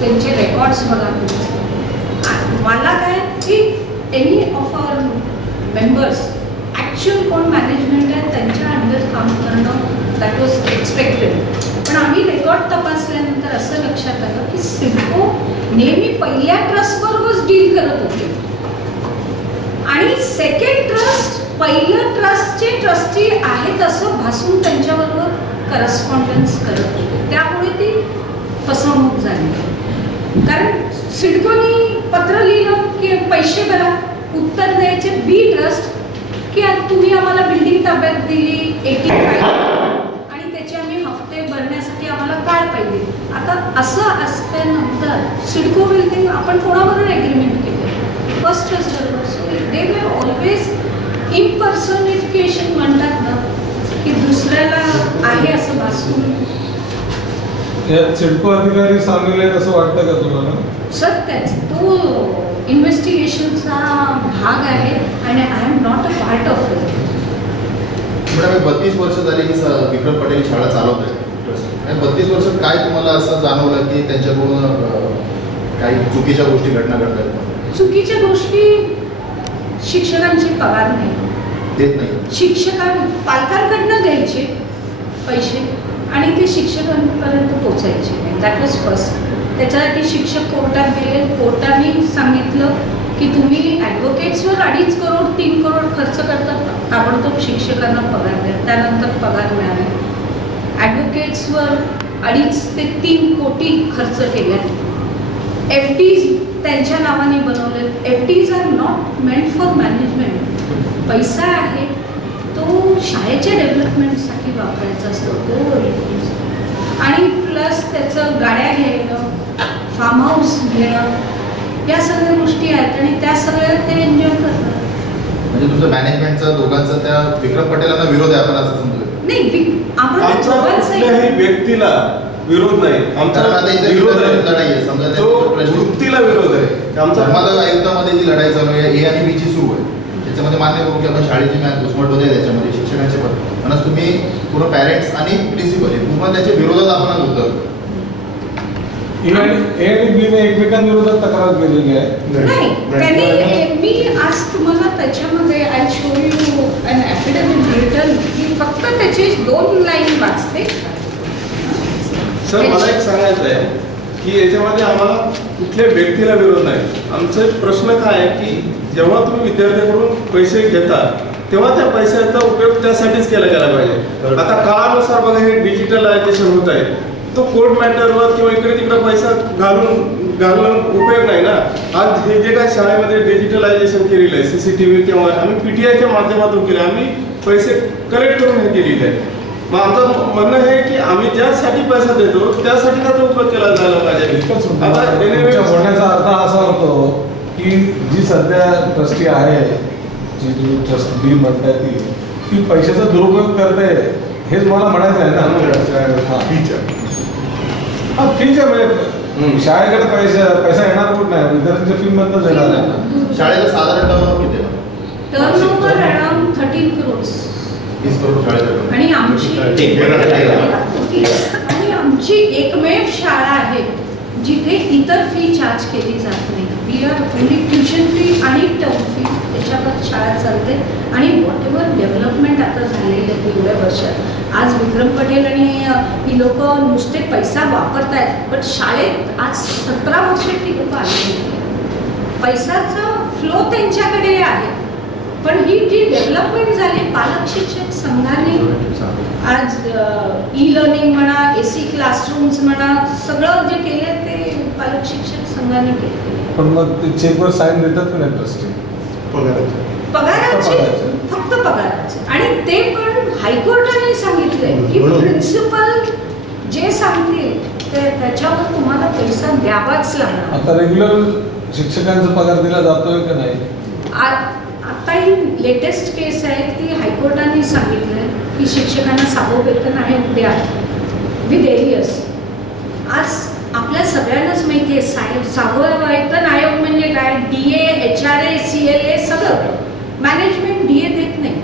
त्यांचे रेकॉर्ड्स बघा तुम्ही. मला काय की any of our members actual कोण मॅनेजमेंट आहे त्यांच्या अंडर काम करणं दॅट वॉज एक्सपेक्टेड. पण आम्ही रेकॉर्ड तपासल्यानंतर असं लक्षात आलं की सिडको नेहमी पहिल्या ट्रस्टबरोबरच डील करत होते आणि सेकंड ट्रस्ट पहिलं ट्रस्टचे ट्रस्टी आहेत असं भासून त्यांच्याबरोबर करस्पॉन्डन्स करत होते. त्यामुळे ती फसवणूक झाली. कारण सिडकोनी पत्र लिहिलं की पैसे भरा, उत्तर द्यायचे बी ट्रस्ट की तुम्ही आम्हाला बिल्डिंग ताब्यात दिली 85 आणि त्याचे आम्ही हफ्ते भरण्यासाठी आम्हाला काय पाहिजे. आता असं असल्यानंतर सिडको विल थिंक आपण कोणाबरोबर ॲग्रीमेंट केलं, फर्स्ट ट्रस्ट बरोबर. सो दे वे ऑलवेज इम्पर्सनिफिकेशन म्हणतात ना की दुसऱ्याला आहे असं भासून. यात सिडको अधिकारी सामील आहेत असं वाटतं का तुम्हाला? सर तो इन्व्हेस्टिगेशनचा भाग आहे आणि I am not a part of it. Madam 32 वर्ष झाली की विक्रम पटेल शाळा चालवत आहे. 32 वर्षात काय तुम्हाला असं जाणवलं की त्यांच्याकडून काही चुकीच्या गोष्टी घटना घडतात? चुकीच्या गोष्टी शिक्षकांचे पगार नाही देत नाही. पालकांकडनं घ्यायचे पैसे आणि ते शिक्षकांपर्यंत पोचायचे नाही. That was first. त्याच्यासाठी शिक्षक कोर्टात गेले. कोर्टाने सांगितलं की तुम्ही ॲडव्होकेट्सवर 2.5 करोड 3 करोड खर्च करतात, ताबडतोब शिक्षकांना पगार द्या. त्यानंतर पगार मिळाला. ॲडव्होकेट्सवर 2.5 ते 3 कोटी खर्च केले. FDs त्यांच्या नावाने बनवले. FDs are not meant for management. पैसा आहे तो शाळेच्या डेव्हलपमेंटसाठी वापरायचा असतो तो. आणि प्लस त्याचं गाड्या घेणं, फार्म हाऊस घेणं, या सगळ्या गोष्टी आहेत आणि त्या सगळ्या ते एन्जॉय करतात. म्हणजे तुमचं मॅनेजमेंटचा दोघांचा त्या विक्रम पटेलांना विरोध आहे आपण असं समजूया? नाही, आम्हाला कुठल्याही व्यक्तीला विरोध नाही. आमचा विरोध लढाई आहे समजा तो वृत्तीला विरोध आहे. आमचा धर्मादाय आयुक्तामध्ये जी लढाई चालू आहे ए आणि बीची सुरू आहे त्याच्यामध्ये मान्य करू की आपण शाळेची मॅथ घुसमट होते त्याच्यामध्ये शिक्षकांचे पण म्हणून तुम्ही पूर्ण पॅरेंट्स आणि प्रिन्सिपल पूर्ण त्याच्या विरोधात आपण होतं. ए आणि बीने एकमेकांविरोधात तक्रार केलेली आहे. नाही, त्यांनी मी आज तुम्हाला त्याच्यामध्ये I show you an affidavit written की फक्त त्याचे 2 लाईन वाचते. सर मला एक सांगायचं आहे की याच्यामध्ये आम्हाला कुठल्या व्यक्तीला विरोध नाही. आमचा प्रश्न काय आहे की जेव्हा तुम्ही विद्यार्थ्यांकडून पैसे घेता तेव्हा त्या पैशाचा उपयोग त्यासाठीच केला गेला पाहिजे. आता काळानुसार बघा हे डिजिटलायझेशन होत आहे. तो कोर्ट मॅटरवर किंवा इकडे तिकडे पैसा घालून उपयोग नाही ना. आज हे जे काय शाळेमध्ये डिजिटलायझेशन केलेलं आहे CCTV किंवा आम्ही PTIच्या माध्यमातून केलं, आम्ही पैसे कलेक्ट करून हे केलेलं आहे. मग आमचं म्हणणं आहे की आम्ही ज्यासाठी पैसा देतो त्यासाठी त्याचा उपयोग केला जायला पाहिजे. बोलण्याचा अर्थ असा होतो की जी सध्या ट्रस्टी आहे, जी तुम्ही ट्रस्टी म्हणताय ती पैशाचा दुरुपयोग करते, हेच मला म्हणायचं आहे ना. हां फीच्या म्हणजे शाळेकडे पैसा येणार कुठं नाही, विद्यार्थ्यांच्या फी मधूनच येणार आहे. शाळेला साधारण टर्नओव्हर किती आहे? Turnover around 13 crores. 20 करोड शाळेचा. आणि आमची एकमेव शाळा आहे जिथे इतर फी चार्ज केली जात नाही. We are only tuition fee आणि टर्म फी याच्यावर शाळा चालते. आणि व्हॉट एव्हर डेव्हलपमेंट आता झालेलं आहे एवढ्या वर्षात, आज विक्रम पटेल आणि ही लोक नुसते पैसा वापरतायत, पण शाळेत आज 17 वर्ष ती लोक आली. पैशाचा फ्लो त्यांच्याकडे आहे, पण ही जी डेव्हलपमेंट झाली, पालक शिक्षक संघाने आज ई लर्निंग म्हणा, AC क्लासरूम्स म्हणा, सगळं जे केलं ते पालक शिक्षक संघाने केलं. पण मग ते चेकवर साईन देतात का नाही ट्रस्टी? पगाराचे, फक्त पगाराचे. आणि ते पण हायकोर्टाने सांगितलंय की प्रिन्सिपल जे सांगतील त्याच्यावर तुम्हाला पैसा द्यावाच लागणार. आता रेग्युलर शिक्षकांचा पगार दिला जातोय का नाही? आता ही लेटेस्ट केस आहे ती हायकोर्टाने सांगितलंय की शिक्षकांना सावं वेतन आहे द्या विथ एरियर्स. आज आपल्या सगळ्यांनाच माहिती आहे सावं वेतन आयोग म्हणजे काय, DA, HRA, CLA सगळं. मॅनेजमेंट DA देत नाही.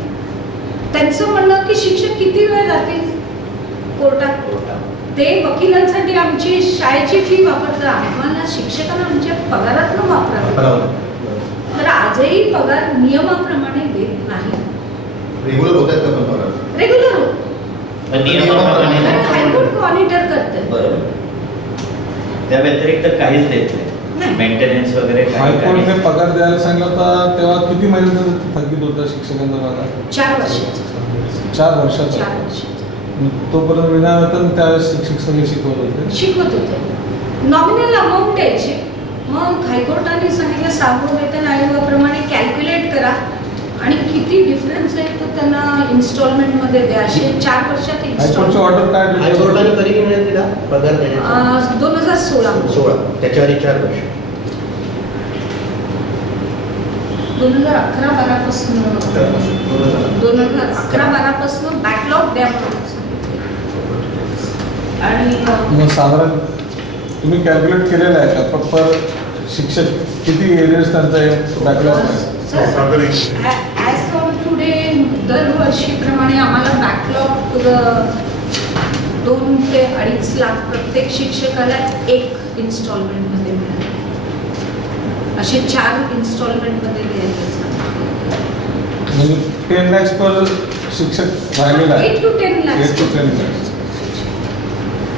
त्यांचं म्हणणं की शिक्षक किती वेळ जातील कोर्टात, ते वकिलांसाठी आमची शाळेची फी वापरतात, आम्हाला शिक्षकांना आमच्या पगारातून वापरावं. तर आजही पगार नियमाप्रमाणे देत नाही. रेग्युलर होत आहेत का पण पगार? रेग्युलर होत, हायकोर्ट मॉनिटर करते. बरोबर. त्या व्यतिरिक्त काहीच देत नाही, मेंटेनन्स वगैरे. हायकोर्टने पगार द्यायला सांगितलं होता तेव्हा किती महिन्याचं थकीत होतं शिक्षकांचा पगार? 4 वर्षाचा. 4 वर्षाचा. 4 वर्षाचा. तोपर्यंत विनावेतन त्यावेळेस शिक्षक सगळे शिकवत होते. नॉमिनल अमाऊंट द्यायची. मग हायकोर्टाने सांगितलं सावं वेतन आयोगाप्रमाणे कॅल्क्युलेट करा आणि किती डिफरन्स आहे तो त्यांना इन्स्टॉलमेंटमध्ये द्या. असे 4 वर्षात हायकोर्टची ऑर्डर काय हायकोर्टाने कधी निर्णय दिला पगार देण्याचा? 2016. त्याच्या आधी 4 वर्ष. 2011-12 पासून 2011-12 पासून बॅकलॉग द्या आणि साधारण तुम्ही कॅल्क्युलेट केलेलं आहे का प्रॉपर शिक्षक किती एरियर्स त्यांचा बॅकलॉग आहे? ॲज ऑन टुडे दरवर्षीप्रमाणे आम्हाला बॅकलॉग 2 ते 2.5 लाख प्रत्येक शिक्षकाला 1 इन्स्टॉलमेंटमध्ये मिळाले. असे 4 इन्स्टॉलमेंटमध्ये द्यायचे. म्हणजे 10 lakhs पर शिक्षक राहिलेला आहे. 8 to 10 lakhs.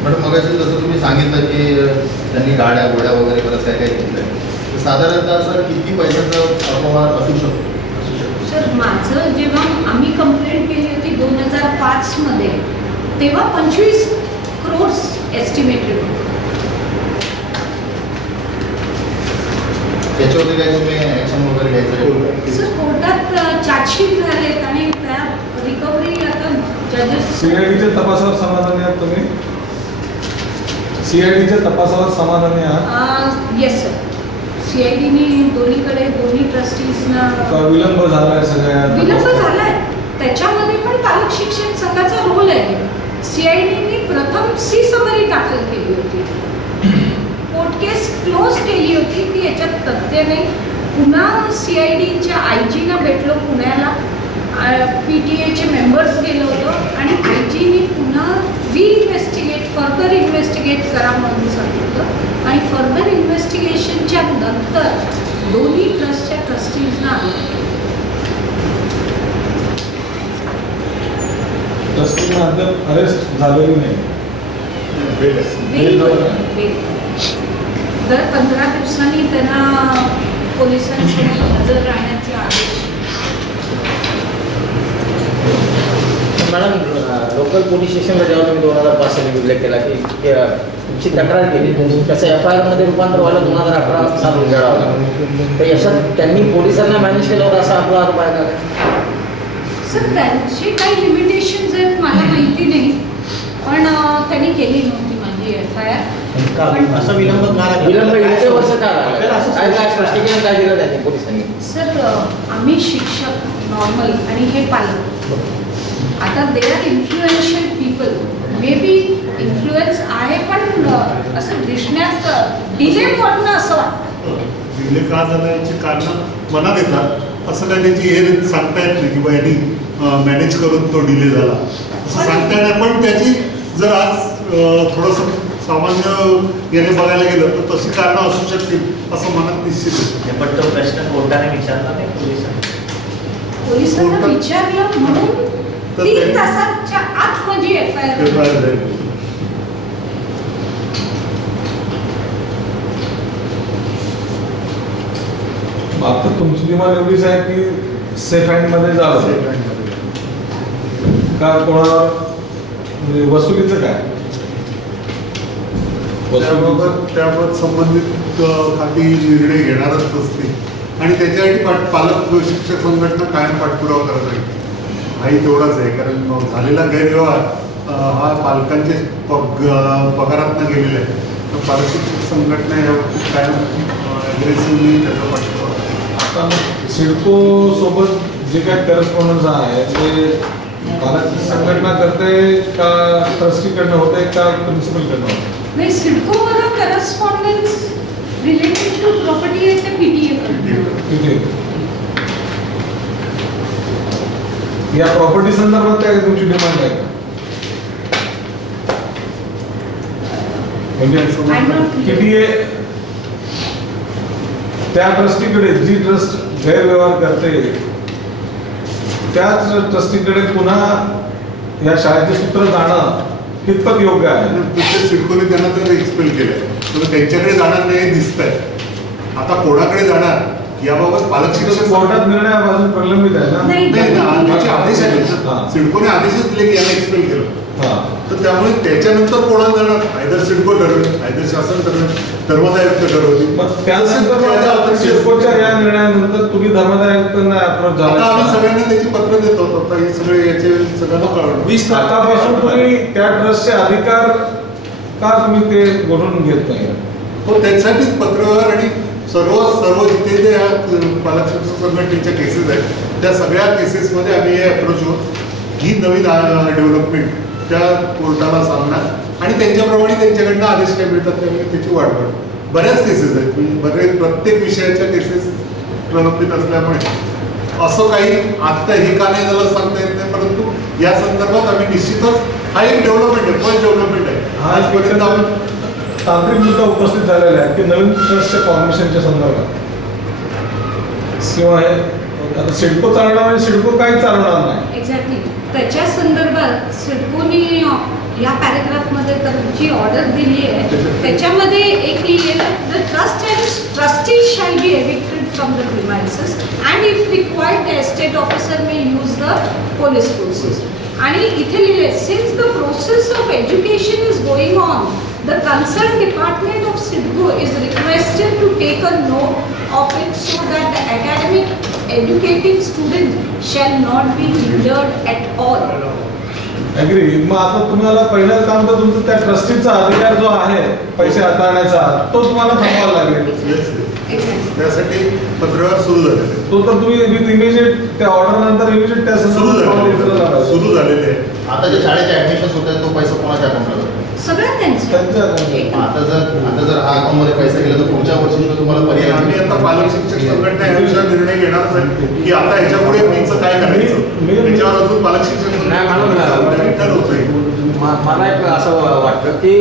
मॅडम मगाशी जसं तुम्ही सांगितलं की त्यांनी गाड्या घोड्या वगैरे बरंच काय काय घेतलं, साधारणतः सर किती पैशाचा अपहार असू शकतो? सर माझं जेव्हा आम्ही कंप्लेंट केली होती 2005 मध्ये, तेव्हा 25 crores एस्टिमेटेड होते. त्याच्यावरती काही तुम्ही ऍक्शन वगैरे घ्यायचं? सर कोर्टात चार्जशीट झालेत आणि त्या रिकव्हरी आता जजेस. CIDच्या तपासावर समाधानी आहात तुम्ही? CIDच्या तपासावर समाधानी आहात? Yes sir. CIDने दोन्ही ट्रस्टीजना विलंब झालाय, सगळ्या विलंब झालाय. त्याच्यामध्ये पण पालक शिक्षक संघाचा रोल आहे. CIDने प्रथम समरी दाखल केली होती, कोर्ट केस क्लोज केली होती की याच्यात तथ्य नाही. पुन्हा CIDच्या IG ना भेटलो पुण्याला, PTA मेंबर्स गेलो होतो आणि IGने पुन्हा फर्दर इन्व्हेस्टिगेट करा म्हणून सांगितलं. आणि फर्दर इन्व्हेस्टिगेशनच्या नंतर दोन्ही ट्रस्टच्या ट्रस्टीजना ट्रस्टीना अद्याप अरेस्ट झालेली नाही. दर 15 दिवसांनी त्यांना पोलिसांसमोर हजर राहण्याचे आदेश. मॅडम लोकल पोलीस स्टेशनला जेव्हा तुम्ही 2005 साली उल्लेख केला की तुमची तक्रार केली, त्याचं FIR मध्ये रूपांतर व्हायला 2018 साल उजाडावं लागलं, तर याच्यात त्यांनी पोलिसांना मॅनेज केलं होतं असा आपला आरोप आहे का? सर त्यांचे काही लिमिटेशन्स आहेत मला माहिती नाही, पण त्यांनी केली नव्हती माझी FIR. असा विलंब इतके वर्ष का लागला? काय स्पष्टीकरण काय दिलं त्यांनी पोलिसांनी? सर, आम्ही शिक्षक नॉर्मल आणि हे पालक, आता they are influential people, may be influence आहे, पण असं दिसण्यात डिले होणं असं वाटतं. डिले का झाला याची कारणं मनात येतात. असं काय त्याची हे सांगता येत नाही की बा यांनी मॅनेज करून तो डिले झाला असं सांगता येणार. पण त्याची जर आज थोडंसं सामान्य याने बघायला गेलं तर तशी कारणं असू शकतील असं मनात निश्चित आहे. पण तो प्रश्न कोर्टाने विचारला नाही पोलिसांना विचारलं म्हणून 3 तासाच्या आत म्हणजे FIR. आता तुमची डिमांड एवढीच आहे की सेफ हँडमध्ये जावं का कोणावर म्हणजे वसुलीचं काय? त्याबाबत संबंधित खाती निर्णय घेणारच असते आणि त्याच्यासाठी पालक शिक्षक संघटना कायम पाठपुरावा करत राहील. हाही तेवढाच आहे, कारण झालेला गैरव्यवहार हा पालकांचे पगारातनं गेलेला आहे. तर पालक शिक्षक संघटना याबाबतीत कायम अग्रेसिव्हली त्याचा पाठपुरावा. आता सिडको सोबत जे काही करस्पॉन्डन्स आहे ते पालक संघटना करते का ट्रस्टीकडनं होते का प्रिन्सिपलकडनं होते? नाही, सिडकोवर करस्पॉन्डन्स रिलेटेड टू प्रॉपर्टी आहे ते PTA करतात. या प्रॉपर्टी संदर्भात काय तुमची डिमांड आहे का? म्हणजे PTA त्या ट्रस्टीकडे जी ट्रस्ट गैरव्यवहार करते त्याच ट्रस्टीकडे पुन्हा या शाळेचे सूत्र जाणं कितपत योग्य आहे? सिडकोने त्यांना तर एक्सपेल केलंय, तर त्यांच्याकडे जाणार नाही दिसत आहे. आता कोणाकडे जाणार याबाबत पालक शिक्षक कोर्टात निर्णय अजून प्रलंबित आहे ना? नाही, त्याचे आदेश आहेत. सिडकोने आदेशच दिले की यांना एक्सपेल केलं. तर त्यामुळे त्याच्यानंतर कोणाला जाणार? आयदर सिडको ठरवेल, आयदर शासन ठरवेल, धर्मदायुक्त ठरवतील. मग त्यानंतर सिडकोच्या या निर्णयानंतर तुम्ही धर्मदायुक्तांना अप्रोच झाला? आता आम्ही सगळ्यांना त्याची पत्र देतो. आता हे सगळे याचे सगळ्यांना कळवलं. 20 तारखापासून तुम्ही त्या ट्रस्टचे अधिकार का तुम्ही ते घडून घेत नाही? हो, त्यासाठीच पत्रव्यवहार आणि सर्व जिथे जे पालक शिक्षक संघटनेच्या केसेस आहेत त्या सगळ्या केसेसमध्ये आम्ही हे अप्रोच होऊन ही नवीन डेव्हलपमेंट त्या कोर्टाला सांगणार आणि त्यांच्याप्रमाणे त्यांच्याकडनं आदेश काय मिळतात त्यामुळे त्याची वाढवण. बऱ्याच केसेस आहेत, प्रत्येक विषयाच्या केसेस प्रलंबित असल्यामुळे असं काही आत्ता हे का नाही झालं सांगता येत नाही. परंतु या संदर्भात आम्ही निश्चितच हा एक डेव्हलपमेंट आहे, फर्स्ट डेव्हलपमेंट आहे. आजपर्यंत आपण तांत्रिक मुद्दा उपस्थित झालेला आहे की नवीन ट्रस्टच्या फॉर्मेशनच्या संदर्भात किंवा हे आता सिडको चालणार आणि सिडको काही चालणार नाही. एक्झॅक्टली त्याच्या संदर्भात सिडकोने या पॅरेग्राफमध्ये तर जी ऑर्डर दिली आहे त्याच्यामध्ये एक लिहिलेलं the trust and trustees shall be evicted from the premises and if required the estate officer may use the police forces. आणि इथे लिहिले since the process of education is going on the concerned department of SIDCO is requested to take a note of it so that the academic educating students shall not be hindered at all. Agree. मग आता तुम्हाला पहिलं काम तर तुमचं त्या ट्रस्टीचा अधिकार जो आहे पैसे हाताळण्याचा तो तुम्हाला थांबवावा लागेल. त्यासाठी पत्रव्यवहार सुरू झालेले. तो तर तुम्ही विथ इमिजिएट त्या ऑर्डर नंतर इमिजिएट त्या सुरू झालेले आहे. आता जे शाळेचे ऍडमिशन होत आहेत तो पैसा कोणाच्या अकाउंटला जातो? सगळ्या त्यांच्या. आता जर हा अकाउंटमध्ये पैसा गेला तर पुढच्या वर्षी तुम्हाला पर्याय. आम्ही आता पालक शिक्षक संघटना या विषयावर निर्णय घेणारच आहे की आता ह्याच्यापुढे फीचं काय करायचं त्याच्यावर अजून पालक शिक्षक ठरवतोय. मला एक असं वाटतं की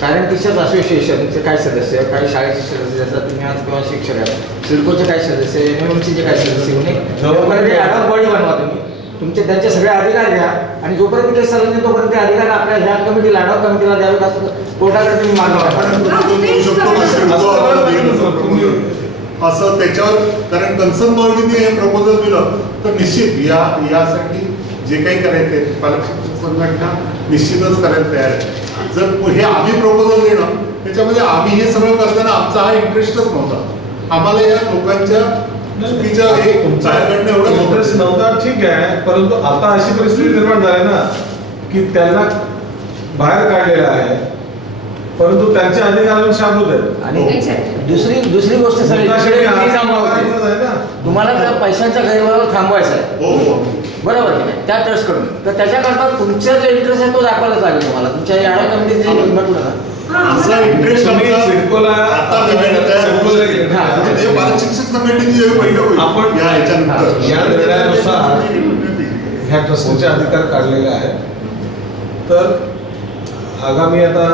पॅरेंट टीचर्स असोसिएशनचे काही सदस्य, काही शाळेचे सदस्य असतात, तुम्ही आज किंवा शिक्षक आहेत, सिडकोचे काही सदस्य, MMMCचे काही सदस्य होणे जोपर्यंत ॲडॉक बॉडी बनवा तुम्ही त्यांचे सगळे अधिकार घ्या आणि जोपर्यंत केस चालत नाही तोपर्यंत ते अधिकार आपल्या ह्या कमिटीला ॲडॉक कमिटीला द्यावे का कोर्टाकडे तुम्ही मागणी असं त्याच्यावर. कारण कन्सर्न बॉडीने हे प्रपोजल दिलं तर निश्चित यासाठी जे काही करायचं आहे पालक शिक्षक संघटना निश्चितच करायला तयार आहे. जर हे आम्ही प्रपोजल देणं त्याच्यामध्ये आम्ही हे सगळं करताना आमचा हा इंटरेस्टच नव्हता. आम्हाला या लोकांच्या चुकीच्या हे एवढं इंटरेस्ट नव्हता, ठीक आहे. परंतु आता अशी परिस्थिती निर्माण झाली ना की त्यांना बाहेर काढलेलं आहे परंतु त्यांचे अधिकार शाबूत आहेत. आणि Exactly. दुसरी गोष्ट सर, तुम्हाला त्या पैशांचा गैरव्यवहार थांबवायचा आहे, हो बरोबर की नाही, त्या ट्रस्टकडून. तर त्याच्याकरता तुमचा जो इंटरेस्ट आहे तो दाखवायलाच लागेल तुम्हाला. तुमच्या या कमिटीचे म्हटलं ना, असा इंटरेस्ट सिडकोला आता ते बाल शिक्षक समितीची बैठक होईल आपण या ह्याच्यानंतर या निर्णयानुसार ह्या ट्रस्टचे अधिकार काढलेले आहेत. तर आगामी आता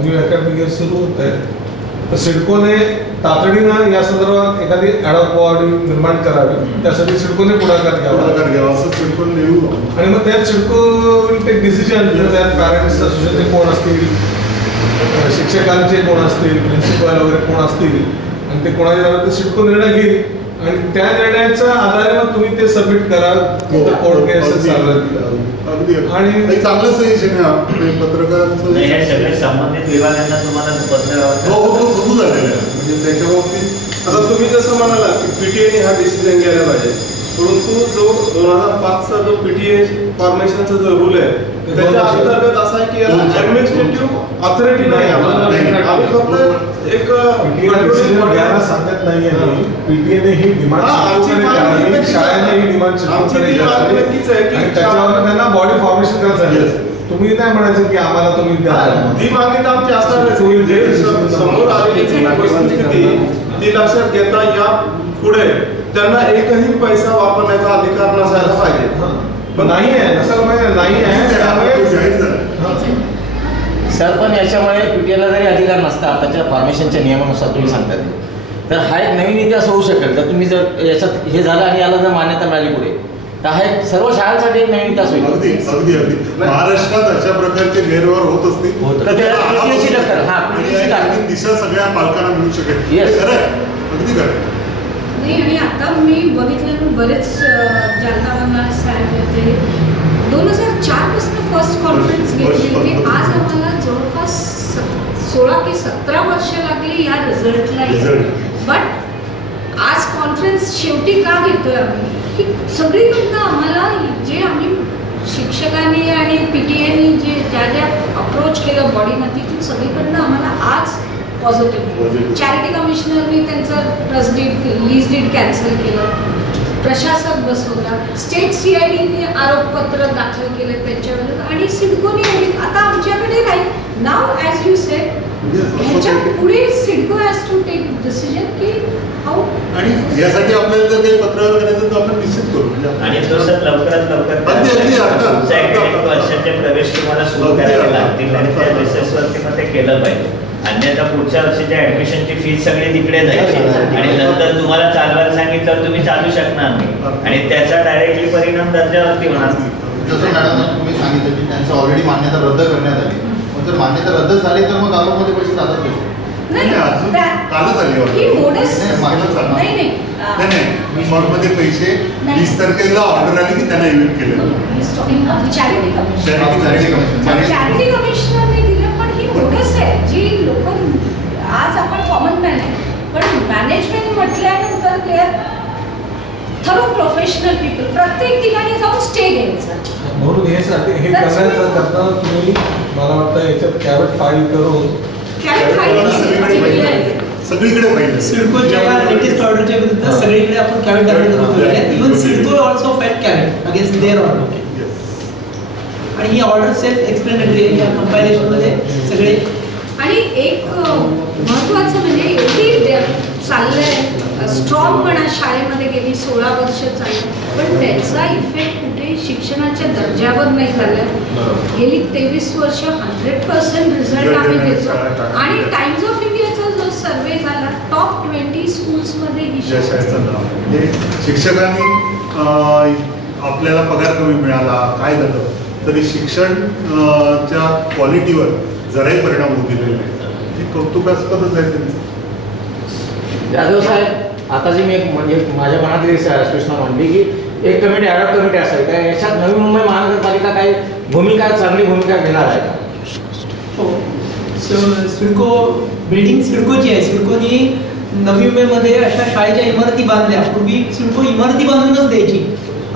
न्यू अकॅडमिक इयर सुरू होत आहे, तर सिडकोने तातडीनं या संदर्भात एखादी ॲडॉक बॉडी निर्माण करावी. त्यासाठी सिडकोने पुढाकार घ्यावा असं सिडको नेऊ. आणि मग त्यात सिडको विल टेक डिसिजन. त्यात पॅरेंट्स असोसिएशनचे कोण असतील, शिक्षकांचे कोण असतील, प्रिन्सिपल वगैरे कोण असतील, आणि ते कोणाच्या ते सिडको निर्णय घेईल. आणि त्या निर्णयाच्या आधारे मग तुम्ही ते सबमिट करा कोर्ट केसेस अगदी आणि चांगलं सजेशन आहे पत्रकारांचं. हे सगळे संबंधित विभागांना तुम्हाला पत्र हो सुरू झालेलं आहे. म्हणजे त्याच्या बाबतीत आता तुम्ही जसं म्हणाला की पीटीएने हा डिसिजन घ्यायला पाहिजे, परंतु जो 2005चा जो पीटीए फॉर्मेशनचा जो रूल आहे त्याच्या अंतर्गत असा आहे की याला ऍडमिनिस्ट्रेटिव्ह ऑथॉरिटी नाही. आम्ही फक्त एक घ्यायला सांगत नाहीये. पीटीएने ही डिमांड शाळेने ही डिमांड त्याच्यावर त्यांना बॉडी फॉर्मेशन करायचं. तुम्ही नाही म्हणायचं की आम्हाला तुम्ही ही मागणी तर आमची असणार. समोर आलेली जी परिस्थिती ती लक्षात घेता या पुढे त्यांना एकही पैसा वापरण्याचा अधिकार नसायला पाहिजे. पण नाही आहे, नसायला पाहिजे, नाही आहे. सर पण याच्यामुळे पीटीएला जरी अधिकार नसता आताच्या फॉर्मेशनच्या नियमानुसार तुम्ही सांगता ते, तर हा एक नवीन इतिहास होऊ शकेल. तर तुम्ही जर याच्यात हे झालं आणि याला जर मान्यता मिळाली पुढे, तर हा एक सर्व शाळांसाठी एक नवीन इतिहास होईल. अगदी अगदी अगदी महाराष्ट्रात अशा प्रकारचे गैरव्यवहार होत असतील तर त्याला पीटीएची दखल, हा पीटीएची दखल दिशा सगळ्या पालकांना मिळू शकेल. Yes. खरं आहे, अगदी खरं. नाही, आणि आता मी बघितलं बरेच जालना साहेब 2004 पासून फर्स्ट कॉन्फरन्स घेतली की आज आम्हाला जवळपास 16 की 17 वर्ष लागली या रिझल्टला. बट आज कॉन्फरन्स शेवटी का घेतोय आम्ही की सगळीकडनं आम्हाला जे आम्ही शिक्षकांनी आणि पीटीएनी जे ज्या अप्रोच केलं बॉडीमध्ये तिथून सगळीकडनं आम्हाला आज पॉझिटिव्ह. चॅरिटी कमिशनरनी त्यांचं trust deed lease deed cancel केलं, प्रशासक बसवला, स्टेट CIDने आरोपपत्र दाखल केले त्याच्यावर, आणि सिडकोने आता आमच्याकडे राहील नाव ॲज यू सेड. ह्याच्या पुढे CIDCO has to take decision की हाऊ. आणि यासाठी आपल्याला जर काही पत्रव्यवहार करायचं तर आपण निश्चित करू. आणि तो सर लवकरात लवकर वर्षाचे प्रवेश तुम्हाला सुरू करावे लागतील आणि त्या बेसिसवरती मग ते केलं पाहिजे. अन्यथा पुढच्या वर्षीच्या ऍडमिशनची फीस सगळी तिकडे जायची आणि नंतर तुम्हाला चालवायला सांगितलं तुम्ही चालू शकणार नाही आणि त्याचा डायरेक्टली परिणाम दर्जावरती होणार. जसं मॅडम तुम्ही सांगितलं की त्यांचं ऑलरेडी मान्यता रद्द करण्यात आली, मग जर मान्यता रद्द झाली तर मग अकाउंटमध्ये पैसे जातात कसे? कालच आली मध्ये पैसे 20 तारखेला ऑर्डर आली की त्यांना इव्हेंट केलं. चॅरिटी कमिशनरने दिलं, पण ही मोठस आहे जी लोक आज आपण कॉमन मॅन आहे, पण मॅनेजमेंट म्हटल्यानंतर ते थरो प्रोफेशनल पीपल प्रत्येक ठिकाणी जाऊन स्टे घ्यायचा. म्हणून हे करायचं करता तुम्ही मला वाटतं याच्यात कॅबिनेट फाईल करून सगळीकडे पाहिजे. सिडकोच्या लेटेस्ट ऑर्डरच्या विरुद्ध सगळीकडे आपण कॅबिनेट दाखल करून even CIDCO also fight cabinet against their order. आणि ही ऑर्डर सेल्फ एक्सप्लेनेटरी आहे या कंपायलेशनमध्ये सगळे. आणि एक महत्त्वाचं म्हणजे एवढी चाललंय स्ट्रॉंगपणा शाळेमध्ये गेली 16 वर्ष चाललं, पण त्याचा इफेक्ट कुठे शिक्षणाच्या दर्जावर नाही झाला. गेली 23 वर्ष 100% रिझल्ट आम्ही देतो. आणि टाइम्स ऑफ इंडियाचा जो सर्वे झाला टॉप 20 स्कूल्समध्ये ही शिक्षकांनी आपल्याला पगार कमी मिळाला काय झालं तरी शिक्षणच्या क्वालिटीवर जराही परिणाम होऊ दिलेला नाही. हे कौतुकास्पदच आहे त्यांचं. जाधव साहेब, आता जी मी एक म्हणजे माझ्या मनातली सूचना मांडली की एक कमिटी ॲडॉक कमिटी असावी काय, याच्यात नवी मुंबई महानगरपालिका काही भूमिका चांगली भूमिका घेणार आहे का? हो, सिडको बिल्डिंग सिडकोची आहे. सिडकोनी नवी मुंबईमध्ये अशा शाळेच्या इमारती बांधल्या. पूर्वी सिडको इमारती बांधूनच द्यायची,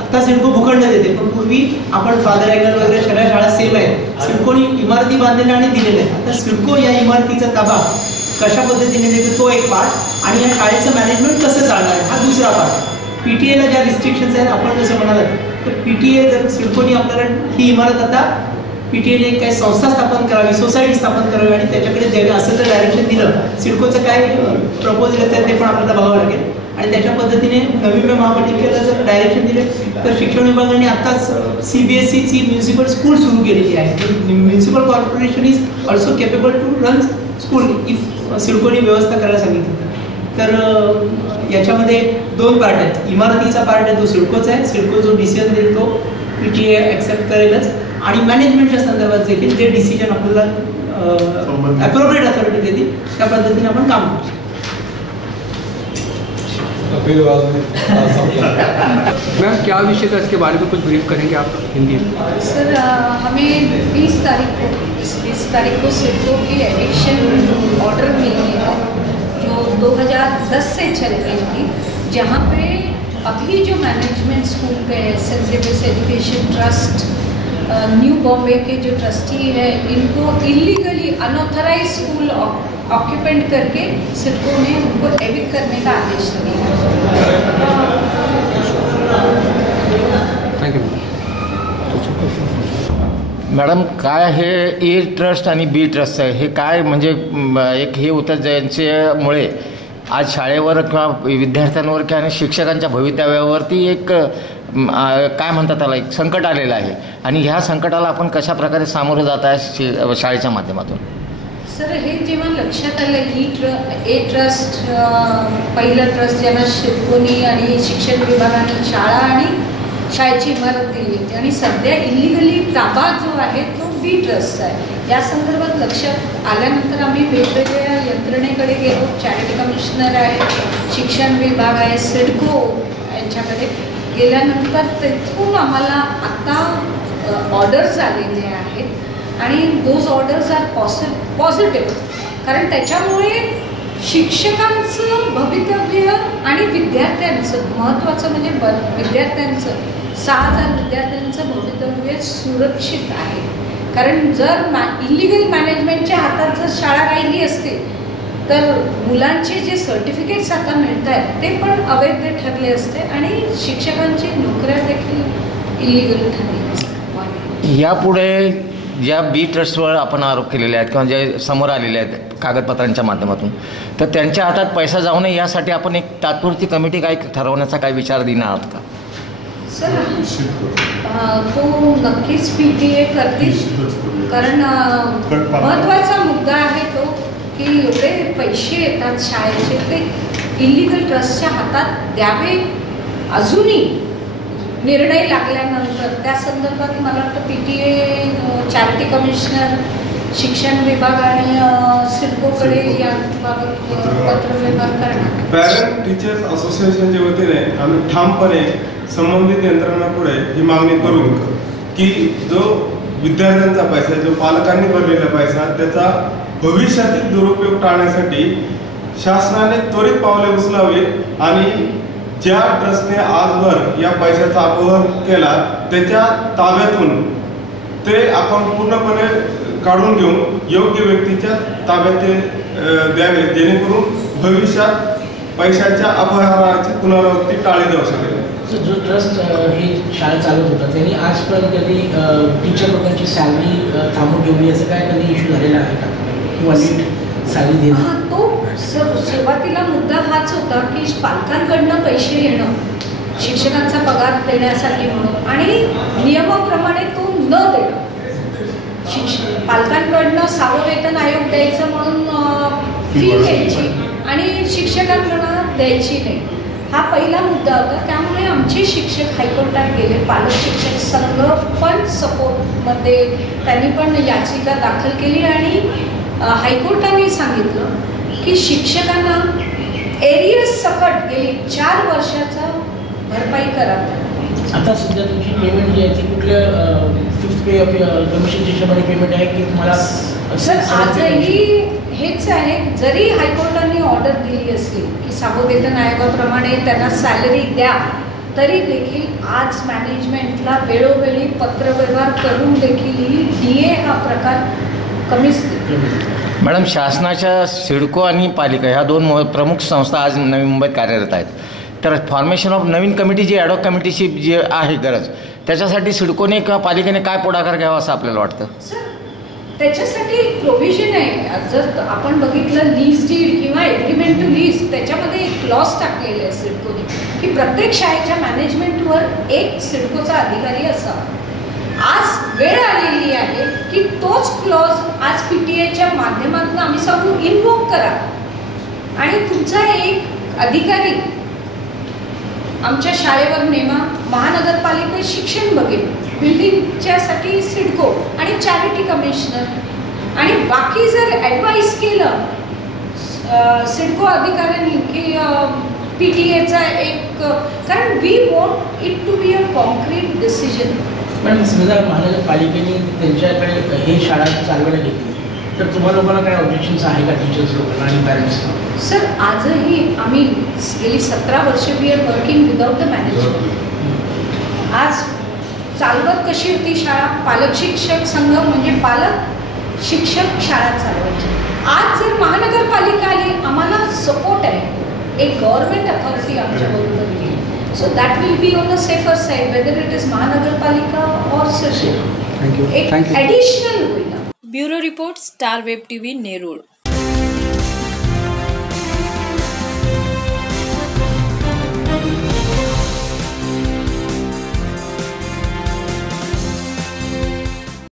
आता सिडको भूखंड देते, पण पूर्वी आपण फादर अँगल वगैरे सगळ्या शाळा सेम आहेत. सिडकोनी इमारती बांधलेल्या आणि दिलेल्या आहेत. आता सिडको या इमारतीचा ताबा कशा पद्धतीने देतो तो एक पार्ट, आणि या शाळेचं मॅनेजमेंट कसं चालणार आहे हा दुसरा पार्ट. PTA ला ज्या रिस्ट्रिक्शन्स आहेत आपण जसं म्हणालात, तर PTA जर सिडकोनी आपल्याला ही इमारत आता PTA काही संस्था स्थापन करावी, सोसायटी स्थापन करावी आणि त्याच्याकडे द्यावी असं जर डायरेक्शन दिलं, सिडकोचं काय प्रपोजल येतं ते पण आपल्याला बघावं लागेल. आणि त्याच्या पद्धतीने नवी मुंबई महापालिकेला जर डायरेक्शन दिले तर शिक्षण विभागाने आत्ताच CBSEची म्युन्सिपल स्कूल सुरू केलेली आहे. Municipal corporation is also capable to run school if सिडकोनी व्यवस्था करायला सांगितली. तर याच्यामध्ये दोन पार्ट आहेत. इमारतीचा पार्ट आहे तो सिडकोचा आहे. सिडको जो डिसिजन देईल तो PTA ॲक्सेप्ट करेलच, आणि मॅनेजमेंटच्या संदर्भात देखील जे डिसिजन आपल्याला ॲप्रोप्रिएट अथॉरिटी देतील त्या पद्धतीने आपण काम करू. मैम क्या विषय था, इसके बारे में कुछ ब्रीफ करेंगे आप हिंदी में? सर हमें 20 तारीख को सिडको की एविक्शन ऑर्डर मिली है जो 2010 से चल रही थी, जहाँ पे अभी जो मैनेजमेंट स्कूल पे Saint Xavier's Education Trust new Bombay के जो ट्रस्टी है, इनको इलीगली अनऑथराइज स्कूल ऑक्यूपेंट करके सिडको ने उनको एविक्ट करने का आदेश दिया. Thank you. मॅडम, काय हे ए ट्रस्ट आणि बी ट्रस्ट आहे हे काय म्हणजे एक हे होतं ज्यांच्यामुळे आज शाळेवर किंवा विद्यार्थ्यांवर किंवा शिक्षकांच्या भवितव्यावरती एक काय म्हणतात त्याला एक संकट आलेलं आहे, आणि ह्या संकटाला आपण कशा प्रकारे सामोरं जात आहे शाळेच्या माध्यमातून? सर हे जेव्हा लक्षात आलं ए ट्रस्ट पहिलं ट्रस्ट ज्यांना सिडकोनी आणि शिक्षण विभागाने शाळा आणि शाळेची इमारत दिली होती, आणि सध्या इलिगली ताबा जो आहे तो बी ट्रस्ट आहे. या संदर्भात लक्षात आल्यानंतर आम्ही वेगवेगळ्या यंत्रणेकडे गेलो. चॅरिटी कमिशनर आहे, शिक्षण विभाग आहे, सिडको यांच्याकडे गेल्यानंतर तिथून आम्हाला आता ऑर्डर्स आलेले आहेत, आणि दोज ऑर्डर्स आर पॉझिटिव्ह, कारण त्याच्यामुळे शिक्षकांचं भवितव्य आणि विद्यार्थ्यांचं महत्त्वाचं म्हणजे विद्यार्थ्यांचं 6,000 विद्यार्थ्यांचं भवितव्य सुरक्षित आहे. कारण जर इलिगल मॅनेजमेंटच्या हातात जर शाळा राहिली असती तर मुलांचे जे सर्टिफिकेट्स आता मिळत आहेत ते पण अवैध ठरले असते, आणि शिक्षकांची नोकऱ्या देखील इलिगल ठरली असते. यापुढे ज्या बी ट्रस्टवर आपण आरोप केलेले आहेत किंवा जे समोर आलेले आहेत कागदपत्रांच्या माध्यमातून, तर त्यांच्या हातात पैसा जाऊ नये यासाठी आपण एक तात्पुरती कमिटी काय ठरवण्याचा काय विचार देणार आहात का? सर तो नक्कीच PTA करतील, कारण महत्त्वाचा मुद्दा आहे तो की एवढे पैसे येतात शाळेचे ते इलिगल ट्रस्टच्या हातात द्यावे. अजूनही निर्णय लागल्यानंतर त्या संदर्भात मला वाटतं PTA चॅरिटी कमिशनर, शिक्षण विभाग आणि सिडकोकडे याबाबत पत्रव्यवहार करणार. पॅरेंट टीचर्स असोसिएशनच्या वतीने आम्ही ठामपणे संबंधित यंत्रणांपुढे ही मागणी करू की जो विद्यार्थ्यांचा पैसा, जो पालकांनी भरलेला पैसा, त्याचा भविष्यातील दुरुपयोग टाळण्यासाठी शासनाने त्वरित पावले उचलावीत, आणि ज्या ट्रस्टने आजवर या पैशाचा अपव्यय केला त्याच्या ताब्यातून ते आपण पूर्णपणे काढून घेऊन योग्य व्यक्तीच्या ताब्यात ते द्यावे, जेणेकरून भविष्यात पैशाच्या अपव्यवहाराची पुनरावृत्ती टाळली जाऊ शकेल. जो ट्रस्ट हे शाळा चालवत होता त्यांनी आजपर्यंत कधी टीचर लोकांची सॅलरी थांबून ठेवली असं काय कधी इश्यू झालेला आहे का, किंवा नीट सॅलरी देणं? तो सुरुवातीला मुद्दा हाच होता की पालकांकडनं पैसे येणं शिक्षकांचा पगार देण्यासाठी म्हणून, आणि नियमाप्रमाणे तो न देणं. पालकांकडनं सावं वेतन आयोग द्यायचं म्हणून फी द्यायची आणि शिक्षकांकडनं द्यायची नाही, हा पहिला मुद्दा होता. त्यामुळे आमचे शिक्षक हायकोर्टात गेले. पालक शिक्षक संघ पण सपोर्टमध्ये त्यांनी पण याचिका दाखल केली, आणि हायकोर्टाने सांगितलं की शिक्षकांना एरियस सकट गेली 4 वर्षाचा भरपाई करा. आता सध्या तुमची पेमेंट जी आहे ती कुठल्या फिफ्थ पे कमिशनच्या हिशोबाने पेमेंट आहे की तुम्हाला? सर आजही हेच आहे. जरी हायकोर्टाने ऑर्डर दिली असली की सावं वेतन आयोगाप्रमाणे त्यांना सॅलरी द्या, तरी देखील आज मॅनेजमेंटला वेळोवेळी पत्रव्यवहार करून देखील DA हा प्रकार कमीच दिसतो. मॅडम, शासनाच्या सिडको आणि पालिका ह्या दोन प्रमुख संस्था आज नवी मुंबईत कार्यरत आहेत. तर फॉर्मेशन ऑफ नवीन कमिटी जी ॲडॉक कमिटीची जी आहे गरज, त्याच्यासाठी सिडकोने किंवा पालिकेने काय पुढाकार घ्यावा असं आपल्याला वाटतं? सर, त्याच्यासाठी प्रोव्हिजन आहे. जर आपण बघितलं लीज डीड किंवा एग्रीमेंट टू लीज, त्याच्यामध्ये एक क्लॉज टाकलेले आहे सिडकोने की प्रत्येक शाळेच्या मॅनेजमेंटवर एक सिडकोचा अधिकारी असावा. आज वेळ आलेली आहे की तोच क्लॉज आज PTA माध्यमातून आम्ही सांगू इन्व्होक करा आणि तुमचा एक अधिकारी आमच्या शाळेवर नेमा. महानगरपालिका शिक्षण बघेल, बिल्डिंगच्यासाठी सिडको आणि चॅरिटी कमिशनर आणि बाकी जर ॲडवाईस केलं सिडको अधिकाऱ्यांनी की PTAचा एक, कारण we want it to be a concrete decision. पण समजा महानगरपालिकेने त्यांच्याकडे हे शाळा चालवायला घेतली तर तुम्हाला लोकांना काय ऑब्जेक्शन्स आहे का, टीचर्स लोकांना आणि पॅरेंट्सना? सर, आजही आम्ही गेली 17 वर्ष we are working without the management. आज चालवत कशी होती शाळा? पालक शिक्षक संघ म्हणजे पालक शिक्षक शाळा चालवायची. आज जर महानगरपालिका आली, आम्हाला सपोर्ट आहे, एक गव्हर्नमेंट अथॉरिटी आमच्याबरोबर येईल. So that will be on the safer side whether it is महानगरपालिका और सिडको. एक ॲडिशनल होईल. Bureau report, star web TV, Nerul.